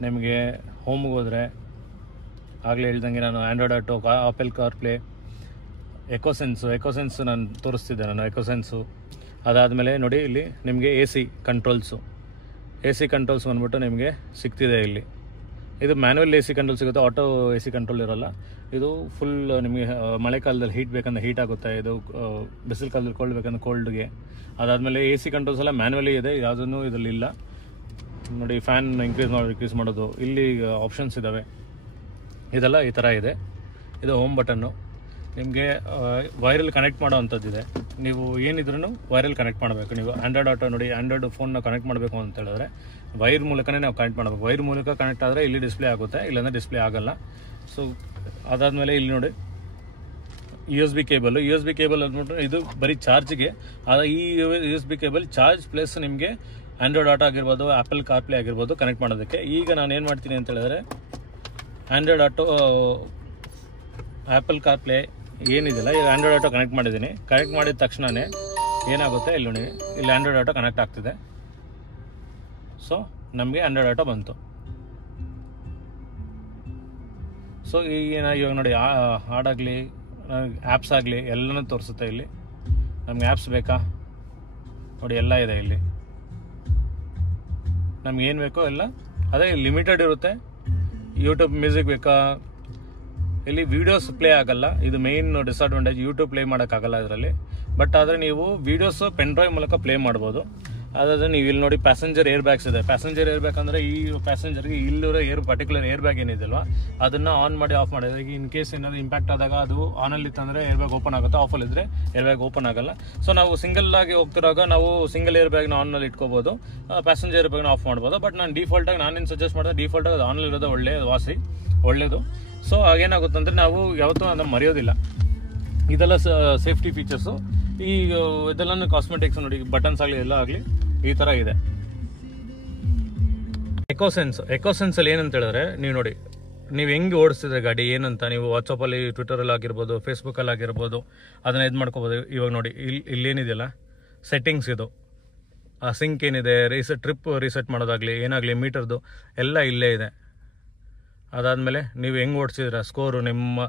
ನಿಮಗೆ ಹೋಮ್ಗೆ ಹೋದರೆ ಆಗಲೇ ಹೇಳ್ದಂಗೆ ನಾನು ಆಂಡ್ರಾಯ್ಡ್ ಆಟೋ, ಆಪಲ್ ಕಾರ್ಪ್ಲೇ, ಎಕೋಸೆನ್ಸು ನಾನು ತೋರಿಸ್ತಿದ್ದೆ, ನಾನು ಎಕೋಸೆನ್ಸು. ಅದಾದಮೇಲೆ ನೋಡಿ, ಇಲ್ಲಿ ನಿಮಗೆ AC ಕಂಟ್ರೋಲ್ಸ್ ಬಂದ್ಬಿಟ್ಟು ನಿಮಗೆ ಸಿಗ್ತಿದೆ ಇಲ್ಲಿ. ಇದು ಮ್ಯಾನ್ಯಲ್ AC ಕಂಟ್ರೋಲ್ ಸಿಗುತ್ತೆ, ಆಟೋ AC ಕಂಟ್ರೋಲ್ ಇರೋಲ್ಲ. ಇದು ಫುಲ್ ನಿಮಗೆ ಮಳೆಕಾಲದಲ್ಲಿ ಹೀಟ್ ಬೇಕಂದ್ರೆ ಹೀಟ್ ಆಗುತ್ತೆ, ಇದು ಬಿಸಿಲು ಕಾಲದಲ್ಲಿ ಕೋಲ್ಡ್ ಬೇಕಂದ್ರೆ ಕೋಲ್ಡ್ಗೆ. ಅದಾದಮೇಲೆ AC ಕಂಟ್ರೋಲ್ಸ್ ಎಲ್ಲ ಮ್ಯಾನ್ಯಲಿ ಇದೆ, ಯಾವುದೂ ಇದರಲ್ಲಿ ಇಲ್ಲ ನೋಡಿ. ಫ್ಯಾನ್ ಡಿಕ್ರೀಸ್ ಮಾಡೋದು ಇಲ್ಲಿ ಆಪ್ಷನ್ಸ್ ಇದ್ದಾವೆ. ಇದೆಲ್ಲ ಈ ಥರ ಇದೆ. ಇದು ಹೋಮ್ ಬಟನ್ನು. ನಿಮಗೆ ವೈರಲ್ಲಿ ಕನೆಕ್ಟ್ ಮಾಡೋ ಅಂಥದ್ದಿದೆ. ನೀವು ಏನಿದ್ರೂ ವೈರಲ್ಲಿ ಕನೆಕ್ಟ್ ಮಾಡಬೇಕು. ನೀವು ಆಂಡ್ರಾಯ್ಡ್ ಆಟೋ ನೋಡಿ, ಆಂಡ್ರಾಯ್ಡ್ ಫೋನ್ನ ಕನೆಕ್ಟ್ ಮಾಡಬೇಕು ಅಂತ ಹೇಳಿದ್ರೆ ವೈರ್ ಮೂಲಕನೇ ನಾವು ಕನೆಕ್ಟ್ ಮಾಡಬೇಕು. ವೈರ್ ಮೂಲಕ ಕನೆಕ್ಟ್ ಆದರೆ ಇಲ್ಲಿ ಡಿಸ್ಪ್ಲೇ ಆಗುತ್ತೆ, ಇಲ್ಲಾಂದರೆ ಡಿಸ್ಪ್ಲೇ ಆಗಲ್ಲ. ಸೊ ಅದಾದಮೇಲೆ ಇಲ್ಲಿ ನೋಡಿ USB ಕೇಬಲ್ ಅಂದ್ಬಿಟ್ಟು ಇದು ಬರೀ ಚಾರ್ಜ್ಗೆ. ಈ USB ಕೇಬಲ್ ಚಾರ್ಜ್ ಪ್ಲಸ್ ನಿಮಗೆ ಆಂಡ್ರಾಯ್ಡ್ ಆಟೋ ಆಗಿರ್ಬೋದು, ಆ್ಯಪಲ್ ಕಾರ್ಪ್ಲೇ ಆಗಿರ್ಬೋದು ಕನೆಕ್ಟ್ ಮಾಡೋದಕ್ಕೆ. ಈಗ ನಾನು ಏನು ಮಾಡ್ತೀನಿ ಅಂತ ಹೇಳಿದ್ರೆ, ಆಂಡ್ರಾಯ್ಡ್ ಆಟೋ, ಆ್ಯಪಲ್ ಕಾರ್ಪ್ಲೇ ಏನಿದೆಯಲ್ಲ, ಈಗ ಆಂಡ್ರಾಯ್ಡ್ ಆಟೋ ಕನೆಕ್ಟ್ ಮಾಡಿದ್ದೀನಿ. ಕನೆಕ್ಟ್ ಮಾಡಿದ ತಕ್ಷಣವೇ ಏನಾಗುತ್ತೆ ಇಲ್ಲಿ ನೋಡಿ, ಇಲ್ಲಿ ಆಂಡ್ರಾಯ್ಡ್ ಆಟೋ ಕನೆಕ್ಟ್ ಆಗ್ತಿದೆ. ಸೊ ನಮಗೆ ಆಂಡ್ರಾಯ್ಡ್ ಆಟೋ ಬಂತು. ಸೊ ಇವಾಗ ನೋಡಿ, ಹಾಡಾಗಲಿ ಆ್ಯಪ್ಸ್ ಆಗಲಿ ಎಲ್ಲನೂ ತೋರಿಸುತ್ತೆ ಇಲ್ಲಿ. ನಮ್ಗೆ ಆ್ಯಪ್ಸ್ ಬೇಕಾ ನೋಡಿ, ಎಲ್ಲ ಇದೆ ಇಲ್ಲಿ. ನಮ್ಗೆ ಏನು ಬೇಕೋ ಎಲ್ಲ ಅದೇ ಲಿಮಿಟೆಡ್ ಇರುತ್ತೆ. ಯೂಟ್ಯೂಬ್ ಮ್ಯೂಸಿಕ್ ಬೇಕಾ, ಇಲ್ಲಿ ವಿಡಿಯೋಸ್ ಪ್ಲೇ ಆಗಲ್ಲ, ಇದು ಮೇನ್ ಡಿಸ್ಅಡ್ವಾಂಟೇಜ್. ಯೂಟ್ಯೂಬ್ ಪ್ಲೇ ಮಾಡೋಕ್ಕಾಗಲ್ಲ ಇದರಲ್ಲಿ. ಬಟ್ ಆದರೆ ನೀವು ವಿಡಿಯೋಸ್ ಪೆನ್ ಡ್ರೈವ್ ಮೂಲಕ ಪ್ಲೇ ಮಾಡ್ಬೋದು. ಅದಾದರೆ ನೀವು ಇಲ್ಲಿ ನೋಡಿ ಪ್ಯಾಸೆಂಜರ್ ಏರ್ ಬ್ಯಾಗ್ಸ್ ಇದೆ. ಪ್ಯಾಸೆಂಜರ್ ಏರ್ ಬ್ಯಾಗ್ ಅಂದರೆ ಈ ಪ್ಯಾಸೆಂಜರ್ಗೆ ಇಲ್ಲಿರೋ ಪರ್ಟಿಕ್ಯುಲರ್ ಏರ್ ಬ್ಯಾಗ್ ಏನಿದೆಲ್ವಾ ಅದನ್ನು ಆನ್ ಮಾಡಿ ಆಫ್ ಮಾಡಿದ್ರೆ ಈಗ ಇನ್ ಕೇಸ್ ಏನಾದರೂ ಇಂಪ್ಯಾಕ್ಟ್ ಆದಾಗ ಅದು ಆನಲ್ಲಿ ಇತ್ತಂದರೆ ಏರ್ ಬ್ಯಾಗ್ ಓಪನ್ ಆಗುತ್ತೆ, ಆಫಲ್ಲಿದ್ದರೆ ಏರ್ ಬ್ಯಾಗ್ ಓಪನ್ ಆಗಲ್ಲ. ಸೊ ನಾವು ಸಿಂಗಲ್ ಆಗಿ ಹೋಗ್ತಿರುವಾಗ ನಾವು ಸಿಂಗಲ್ ಏರ್ ಬ್ಯಾಗ್ನ ಆನ್ನಲ್ಲಿ ಇಟ್ಕೋಬೋದು, ಪ್ಯಾಸೆಂಜರ್ ಏರ್ ಬ್ಯಾಗ್ನ ಆಫ್ ಮಾಡ್ಬೋದು. ಬಟ್ ನಾನು ಡಿಫಾಲ್ಟಾಗಿ ನಾನೇನು ಸಜೆಸ್ಟ್ ಮಾಡಿದೆ, ಡಿಫಾಲ್ಟಾಗಿ ಅದು ಆನಲ್ಲಿ ಇರೋದು ಒಳ್ಳೆಯದು. ಸೊ ಆಗೇನಾಗುತ್ತೆ ಅಂದರೆ ನಾವು ಯಾವತ್ತೂ ಅದನ್ನು ಮರೆಯೋದಿಲ್ಲ. ಇದೆಲ್ಲ ಸೇಫ್ಟಿ ಫೀಚರ್ಸು. ಈ ಇದೆಲ್ಲ ಕಾಸ್ಮೆಟಿಕ್ಸ್ ನೋಡಿ, ಬಟನ್ಸ್ ಆಗಲಿ ಎಲ್ಲ ಆಗಲಿ ಈ ಥರ ಇದೆ. ಎಕೋಸೆನ್ಸ್ ಅಲ್ಲಿ ಏನಂತ ಹೇಳಿದ್ರೆ, ನೀವು ನೋಡಿ ನೀವು ಹೆಂಗೆ ಓಡಿಸ್ತಿದ್ರೆ ಗಾಡಿ ಏನಂತ ನೀವು ವಾಟ್ಸಪ್ಪಲ್ಲಿ, ಟ್ವಿಟರಲ್ಲಿ ಆಗಿರ್ಬೋದು, ಫೇಸ್ಬುಕ್ಕಲ್ಲಿ ಆಗಿರ್ಬೋದು ಅದನ್ನ ಇದು ಮಾಡ್ಕೋಬೋದು. ಇವಾಗ ನೋಡಿ ಇಲ್ಲೇನಿದೆಯಲ್ಲ ಸೆಟ್ಟಿಂಗ್ಸ್, ಇದು ಆ ಸಿಂಕ್ ಏನಿದೆ, ಟ್ರಿಪ್ ರೀಸೆಟ್ ಮಾಡೋದಾಗಲಿ ಏನಾಗಲಿ ಮೀಟರ್ದು ಎಲ್ಲ ಇಲ್ಲೇ ಇದೆ. ಅದಾದಮೇಲೆ ನೀವು ಹೆಂಗೆ ಓಡಿಸಿದ್ರ ಸ್ಕೋರು, ನಿಮ್ಮ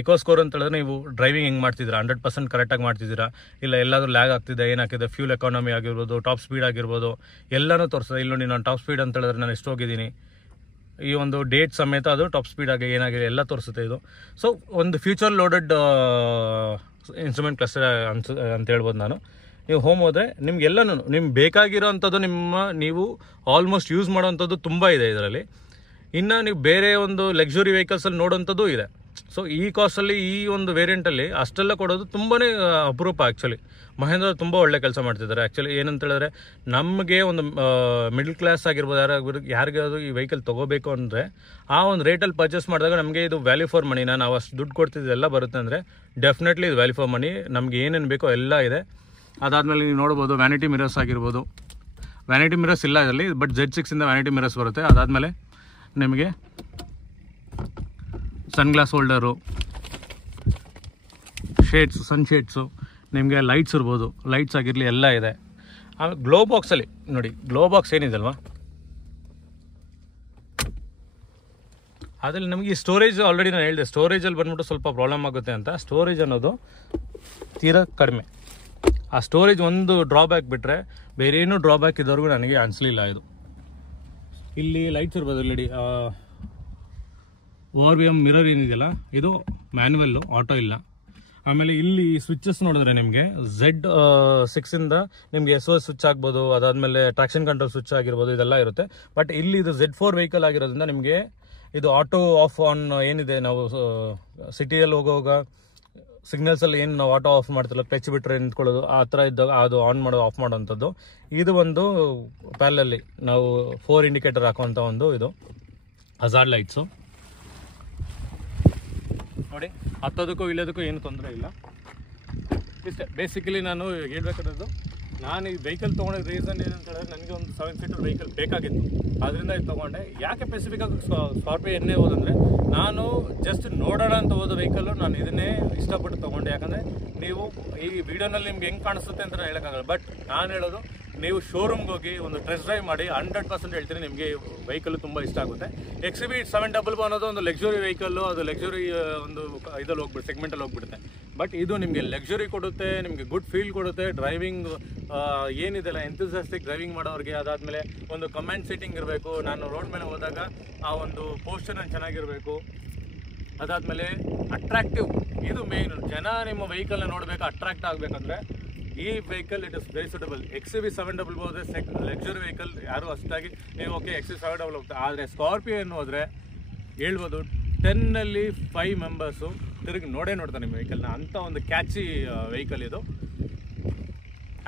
ಇಕೋ ಸ್ಕೋರ್ ಅಂತ ಹೇಳಿದ್ರೆ ನೀವು ಡ್ರೈವಿಂಗ್ ಹೆಂಗೆ ಮಾಡ್ತಿದ್ದೀರಾ, 100% ಕರೆಕ್ಟಾಗಿ ಮಾಡ್ತಿದ್ದೀರಾ, ಇಲ್ಲ ಎಲ್ಲಾದರೂ ಲ್ಯಾಗ್ ಆಗ್ತಿದೆ, ಏನಾಗ್ತಿದೆ, ಫ್ಯೂಲ್ ಎಕಾನಮಿ ಆಗಿರ್ಬೋದು, ಟಾಪ್ ಸ್ಪೀಡ್ ಆಗಿರ್ಬೋದು ಎಲ್ಲನೂ ತೋರಿಸ್ತದೆ. ಇಲ್ಲಿ ನೋಡಿ ನಾನು ಟಾಪ್ ಸ್ಪೀಡ್ ಅಂತ ಹೇಳಿದ್ರೆ ನಾನು ಎಷ್ಟು ಹೋಗಿದ್ದೀನಿ, ಈ ಒಂದು ಡೇಟ್ ಸಮೇತ ಅದು ಟಾಪ್ ಸ್ಪೀಡ್ ಆಗಿ ಏನಾಗಿದೆ ಎಲ್ಲ ತೋರಿಸುತ್ತೆ ಇದು. ಸೊ ಒಂದು ಫ್ಯೂಚರ್ ಲೋಡೆಡ್ ಇನ್ಸ್ಟ್ರೂಮೆಂಟ್ ಕ್ಲಸ್ಟರ್ ಅಂತ ಹೇಳ್ಬೋದು ನಾನು. ನೀವು ಹೋಮ್ ಹೋದರೆ ನಿಮ್ಗೆಲ್ಲನೂ ನಿಮ್ಗೆ ಬೇಕಾಗಿರೋ ಅಂಥದ್ದು ನೀವು ಆಲ್ಮೋಸ್ಟ್ ಯೂಸ್ ಮಾಡೋವಂಥದ್ದು ತುಂಬ ಇದೆ ಇದರಲ್ಲಿ. ಇನ್ನು ನೀವು ಬೇರೆ ಒಂದು ಲಕ್ಸುರಿ ವೆಹಿಕಲ್ಸಲ್ಲಿ ನೋಡೋವಂಥದ್ದು ಇದೆ. ಸೊ ಈ ಕಾಸ್ಟಲ್ಲಿ ಈ ಒಂದು ವೇರಿಯಂಟಲ್ಲಿ ಅಷ್ಟೆಲ್ಲ ಕೊಡೋದು ತುಂಬಾ ಅಪರೂಪ. ಆ್ಯಕ್ಚುಲಿ ಮಹೇಂದ್ರ ತುಂಬ ಒಳ್ಳೆ ಕೆಲಸ ಮಾಡ್ತಿದ್ದಾರೆ. ಆ್ಯಕ್ಚುಲಿ ಏನಂತ ಹೇಳಿದ್ರೆ, ನಮಗೆ ಒಂದು ಮಿಡಲ್ ಕ್ಲಾಸ್ ಆಗಿರ್ಬೋದು, ಯಾರಿಗಾದ್ರು ಈ ವೆಹಿಕಲ್ ತೊಗೋಬೇಕು ಅಂದರೆ ಆ ಒಂದು ರೇಟಲ್ಲಿ ಪರ್ಚೇಸ್ ಮಾಡಿದಾಗ ನಮಗೆ ಇದು ವ್ಯಾಲ್ಯೂ ಫಾರ್ ಮನಿ. ನಾವು ಅಷ್ಟು ದುಡ್ಡು ಕೊಡ್ತಿದ್ದೆಲ್ಲ ಬರುತ್ತೆ ಅಂದರೆ ಡೆಫಿನೆಟ್ಲಿ ಇದು ವ್ಯಾಲ್ಯೂ ಫಾರ್ ಮನಿ. ನಮ್ಗೆ ಏನೇನು ಬೇಕೋ ಎಲ್ಲ ಇದೆ. ಅದಾದಮೇಲೆ ನೀವು ನೋಡ್ಬೋದು ವ್ಯಾನಿಟಿ ಮಿರರ್ಸ್ ಆಗಿರ್ಬೋದು. ವ್ಯಾನಿಟಿ ಮಿರರ್ಸ್ ಇಲ್ಲ ಇದರಲ್ಲಿ, ಬಟ್ Z6 ವ್ಯಾನಿಟಿ ಮಿರರ್ಸ್ ಬರುತ್ತೆ. ಅದಾದಮೇಲೆ ನಿಮಗೆ ಸನ್ಗ್ಲಾಸ್ ಹೋಲ್ಡರು, ಶೇಡ್ಸ್, ಸನ್ ಶೇಡ್ಸು, ನಿಮಗೆ ಲೈಟ್ಸ್ ಇರ್ಬೋದು, ಲೈಟ್ಸ್ ಆಗಿರಲಿ ಎಲ್ಲ ಇದೆ. ಆಮೇಲೆ ಗ್ಲೋ ಬಾಕ್ಸಲ್ಲಿ ನೋಡಿ, ಗ್ಲೋ ಬಾಕ್ಸ್ ಏನಿದೆ ಅಲ್ವಾ ಅದರಲ್ಲಿ ನಮಗೆ ಈ ಸ್ಟೋರೇಜ್ ಆಲ್ರೆಡಿ ನಾನು ಹೇಳಿದೆ, ಸ್ಟೋರೇಜಲ್ಲಿ ಬಂದ್ಬಿಟ್ಟು ಸ್ವಲ್ಪ ಪ್ರಾಬ್ಲಮ್ ಆಗುತ್ತೆ ಅಂತ. ಸ್ಟೋರೇಜ್ ಅನ್ನೋದು ತೀರಾ ಕಡಿಮೆ. ಆ ಸ್ಟೋರೇಜ್ ಒಂದು ಡ್ರಾಬ್ಯಾಕ್ ಬಿಟ್ಟರೆ ಬೇರೆ ಏನೂ ಡ್ರಾಬ್ಯಾಕ್ ಇದ್ದವ್ರಿಗೂ ನನಗೆ ಅನಿಸ್ಲಿಲ್ಲ ಇದು. ಇಲ್ಲಿ ಲೈಟ್ಸ್ ಇರ್ಬೋದು, ಇಲ್ಲಿ ORVM ಮಿರರ್ ಏನಿದೆಯಲ್ಲ ಇದು ಮ್ಯಾನ್ಯುವಲ್ಲು, ಆಟೋ ಇಲ್ಲ. ಆಮೇಲೆ ಇಲ್ಲಿ ಸ್ವಿಚಸ್ ನೋಡಿದ್ರೆ ನಿಮಗೆ Z6 ನಿಮಗೆ SOS ಸ್ವಿಚ್ ಆಗ್ಬೋದು, ಅದಾದಮೇಲೆ ಟ್ರಾಕ್ಷನ್ ಕಂಟ್ರೋಲ್ ಸ್ವಿಚ್ ಆಗಿರ್ಬೋದು, ಇದೆಲ್ಲ ಇರುತ್ತೆ. ಬಟ್ ಇಲ್ಲಿ ಇದು Z4 ವೆಹಿಕಲ್ ಆಗಿರೋದ್ರಿಂದ ನಿಮಗೆ ಇದು ಆಟೋ ಆಫ್ ಆನ್ ಏನಿದೆ, ನಾವು ಸಿಟಿಯಲ್ಲಿ ಹೋಗುವಾಗ ಸಿಗ್ನಲ್ಸಲ್ಲಿ ಏನು ನಾವು ಆಟೋ ಆಫ್ ಮಾಡ್ತಿಲ್ಲ, ಕ್ಲಚ್ ಬಿಟ್ಟರೆ ನಿಂತ್ಕೊಳ್ಳೋದು ಆ ಥರ ಇದ್ದಾಗ ಅದು ಆನ್ ಮಾಡೋದು ಆಫ್ ಮಾಡೋವಂಥದ್ದು. ಇದು ಒಂದು ಪ್ಯಾರಲಲ್ಲಿ ನಾವು 4 ಇಂಡಿಕೇಟರ್ ಹಾಕುವಂಥ ಒಂದು ಇದು ಹಜಾರ್ಡ್ ಲೈಟ್ಸು ನೋಡಿ. ಹತ್ತೋದಕ್ಕೂ ಇಲ್ಲೋದಕ್ಕೂ ಏನು ತೊಂದರೆ ಇಲ್ಲ. ಇಷ್ಟೇ ಬೇಸಿಕಲಿ ನಾನು ಹೇಳ್ಬೇಕಾದ್ದು. ನಾನು ಈ ವೆಹಿಕಲ್ ತೊಗೊಂಡಿದ್ದ ರೀಸನ್ ಏನಂತ ಹೇಳಿದ್ರೆ, ನನಗೆ ಒಂದು 7 ಸೀಟರ್ ವೆಹಿಕಲ್ ಬೇಕಾಗಿತ್ತು, ಅದರಿಂದ ಇದು ತೊಗೊಂಡೆ. ಯಾಕೆ ಸ್ಪೆಸಿಫಿಕ್ ಆಗಿ ಸ್ಕಾರ್ಪಿಯೋ ಎನ್ನೇ ಹೋದಂದರೆ, ನಾನು ಜಸ್ಟ್ ನೋಡೋಣ ಅಂತ ಹೋದ ವೆಹಿಕಲ್ಲು ನಾನು ಇದನ್ನೇ ಇಷ್ಟಪಟ್ಟು ತೊಗೊಂಡೆ. ಯಾಕಂದರೆ ನೀವು ಈ ವಿಡಿಯೋನಲ್ಲಿ ನಿಮ್ಗೆ ಹೆಂಗೆ ಕಾಣಿಸುತ್ತೆ ಅಂತ ಹೇಳೋಕ್ಕಾಗಲ್ಲ. ಬಟ್ ನಾನು ಹೇಳೋದು, ನೀವು ಶೋರೂಮ್ಗೆ ಹೋಗಿ ಒಂದು ಟೆಸ್ಟ್ ಡ್ರೈವ್ ಮಾಡಿ, 100% ಹೇಳ್ತೀನಿ ನಿಮಗೆ ವೆಹಿಕಲ್ ತುಂಬ ಇಷ್ಟ ಆಗುತ್ತೆ. XUV 700 ಅನ್ನೋದು ಒಂದು ಲಕ್ಸುರಿ ವೆಹಿಕಲ್ಲು, ಅದು ಲಕ್ಸುರಿ ಒಂದು ಇದರಲ್ಲಿ ಹೋಗ್ಬಿಡುತ್ತೆ, ಸೆಗ್ಮೆಂಟಲ್ಲಿ ಹೋಗ್ಬಿಡುತ್ತೆ. ಬಟ್ ಇದು ನಿಮಗೆ ಲಕ್ಸುರಿ ಕೊಡುತ್ತೆ, ನಿಮಗೆ ಗುಡ್ ಫೀಲ್ ಕೊಡುತ್ತೆ. ಡ್ರೈವಿಂಗ್ ಏನಿದೆಲ್ಲ ಎಂಥೂಸಿಯಾಸ್ಟಿಕ್ ಡ್ರೈವಿಂಗ್ ಮಾಡೋರಿಗೆ, ಅದಾದಮೇಲೆ ಒಂದು ಕಮಾಂಡ್ ಸೀಟಿಂಗ್ ಇರಬೇಕು. ನಾನು ರೋಡ್ ಮೇಲೆ ಹೋದಾಗ ಆ ಒಂದು ಪೋಸ್ಚರ್ ಚೆನ್ನಾಗಿರಬೇಕು. ಅದಾದಮೇಲೆ ಅಟ್ರಾಕ್ಟಿವ್, ಇದು ಮೇನ್. ಜನ ನಿಮ್ಮ ವೆಹಿಕಲ್ನ ನೋಡಬೇಕು, ಅಟ್ರಾಕ್ಟ್ ಆಗಬೇಕಂದ್ರೆ ಈ vehicle it is very suitable. XUV 700 ಹೋದರೆ ಲಕ್ಸುರಿ ವೆಹಿಕಲ್ ಯಾರು ಅಷ್ಟಾಗಿ ನೀವು ಓಕೆ XUV 700 ಹೋಗ್ತಾರೆ. ಆದರೆ ಸ್ಕಾರ್ಪಿಯೋ ಏನು ಹೋದರೆ ಹೇಳ್ಬೋದು 10ನಲ್ಲಿ 5 ಮೆಂಬರ್ಸು ತಿರುಗಿ ನೋಡ್ತಾರೆ ನಿಮ್ಮ ವೆಹಿಕಲ್ನ. ಅಂಥ ಒಂದು ಕ್ಯಾಚಿ ವೆಹಿಕಲ್ ಇದು.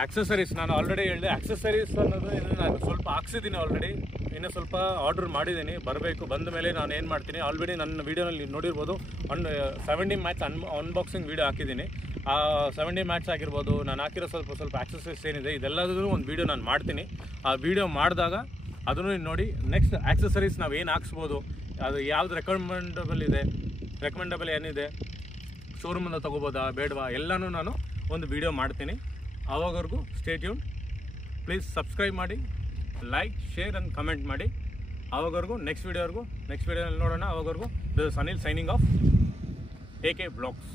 ಆಕ್ಸೆಸರೀಸ್ ನಾನು ಆಲ್ರೆಡಿ ಹೇಳಿದೆ. ಆಕ್ಸೆಸರೀಸ್ ಅನ್ನೋದು ನಾನು ಸ್ವಲ್ಪ ಹಾಕ್ಸಿದ್ದೀನಿ ಆಲ್ರೆಡಿ, ಇನ್ನೂ ಸ್ವಲ್ಪ ಆರ್ಡರ್ ಮಾಡಿದ್ದೀನಿ, ಬರಬೇಕು. ಬಂದ ಮೇಲೆ ನಾನು ಏನು ಮಾಡ್ತೀನಿ, ಆಲ್ರೆಡಿ ನನ್ನ ವೀಡಿಯೋನಲ್ಲಿ ನೋಡಿರ್ಬೋದು, 70 ಮ್ಯಾಚ್ ಅನ್ಬಾಕ್ಸಿಂಗ್ ವೀಡಿಯೋ ಹಾಕಿದ್ದೀನಿ. ಆ 70 ಮ್ಯಾಚ್ ಆಗಿರ್ಬೋದು, ನಾನು ಹಾಕಿರೋ ಸ್ವಲ್ಪ ಆಕ್ಸೆಸರೀಸ್ ಏನಿದೆ ಇದೆಲ್ಲದೂ ಒಂದು ವೀಡಿಯೋ ನಾನು ಮಾಡ್ತೀನಿ. ಆ ವೀಡಿಯೋ ಮಾಡಿದಾಗ ಅದನ್ನು ನೋಡಿ, ನೆಕ್ಸ್ಟ್ ಆಕ್ಸೆಸರೀಸ್ ನಾವು ಏನು ಹಾಕ್ಸ್ಬೋದು, ಅದು ಯಾವ್ದು ರೆಕಮೆಂಡಬಲ್ ಏನಿದೆ, ಶೋರೂಮನ್ನು ತೊಗೋಬೋದಾ ಬೇಡವಾ ಎಲ್ಲನೂ ನಾನು ಒಂದು ವೀಡಿಯೋ ಮಾಡ್ತೀನಿ. ಆವಾಗವರೆಗೂ ಸ್ಟೇ ಟ್ಯೂನ್, ಪ್ಲೀಸ್ ಸಬ್ಸ್ಕ್ರೈಬ್ ಮಾಡಿ, ಲೈಕ್, ಶೇರ್ ಆ್ಯಂಡ್ ಕಮೆಂಟ್ ಮಾಡಿ. ಆವಾಗವರೆಗೂ ನೆಕ್ಸ್ಟ್ ವೀಡಿಯೋದಲ್ಲಿ ನೋಡೋಣ. ಆವಾಗವರೆಗೂ this is Anil signing off AK Vlogs.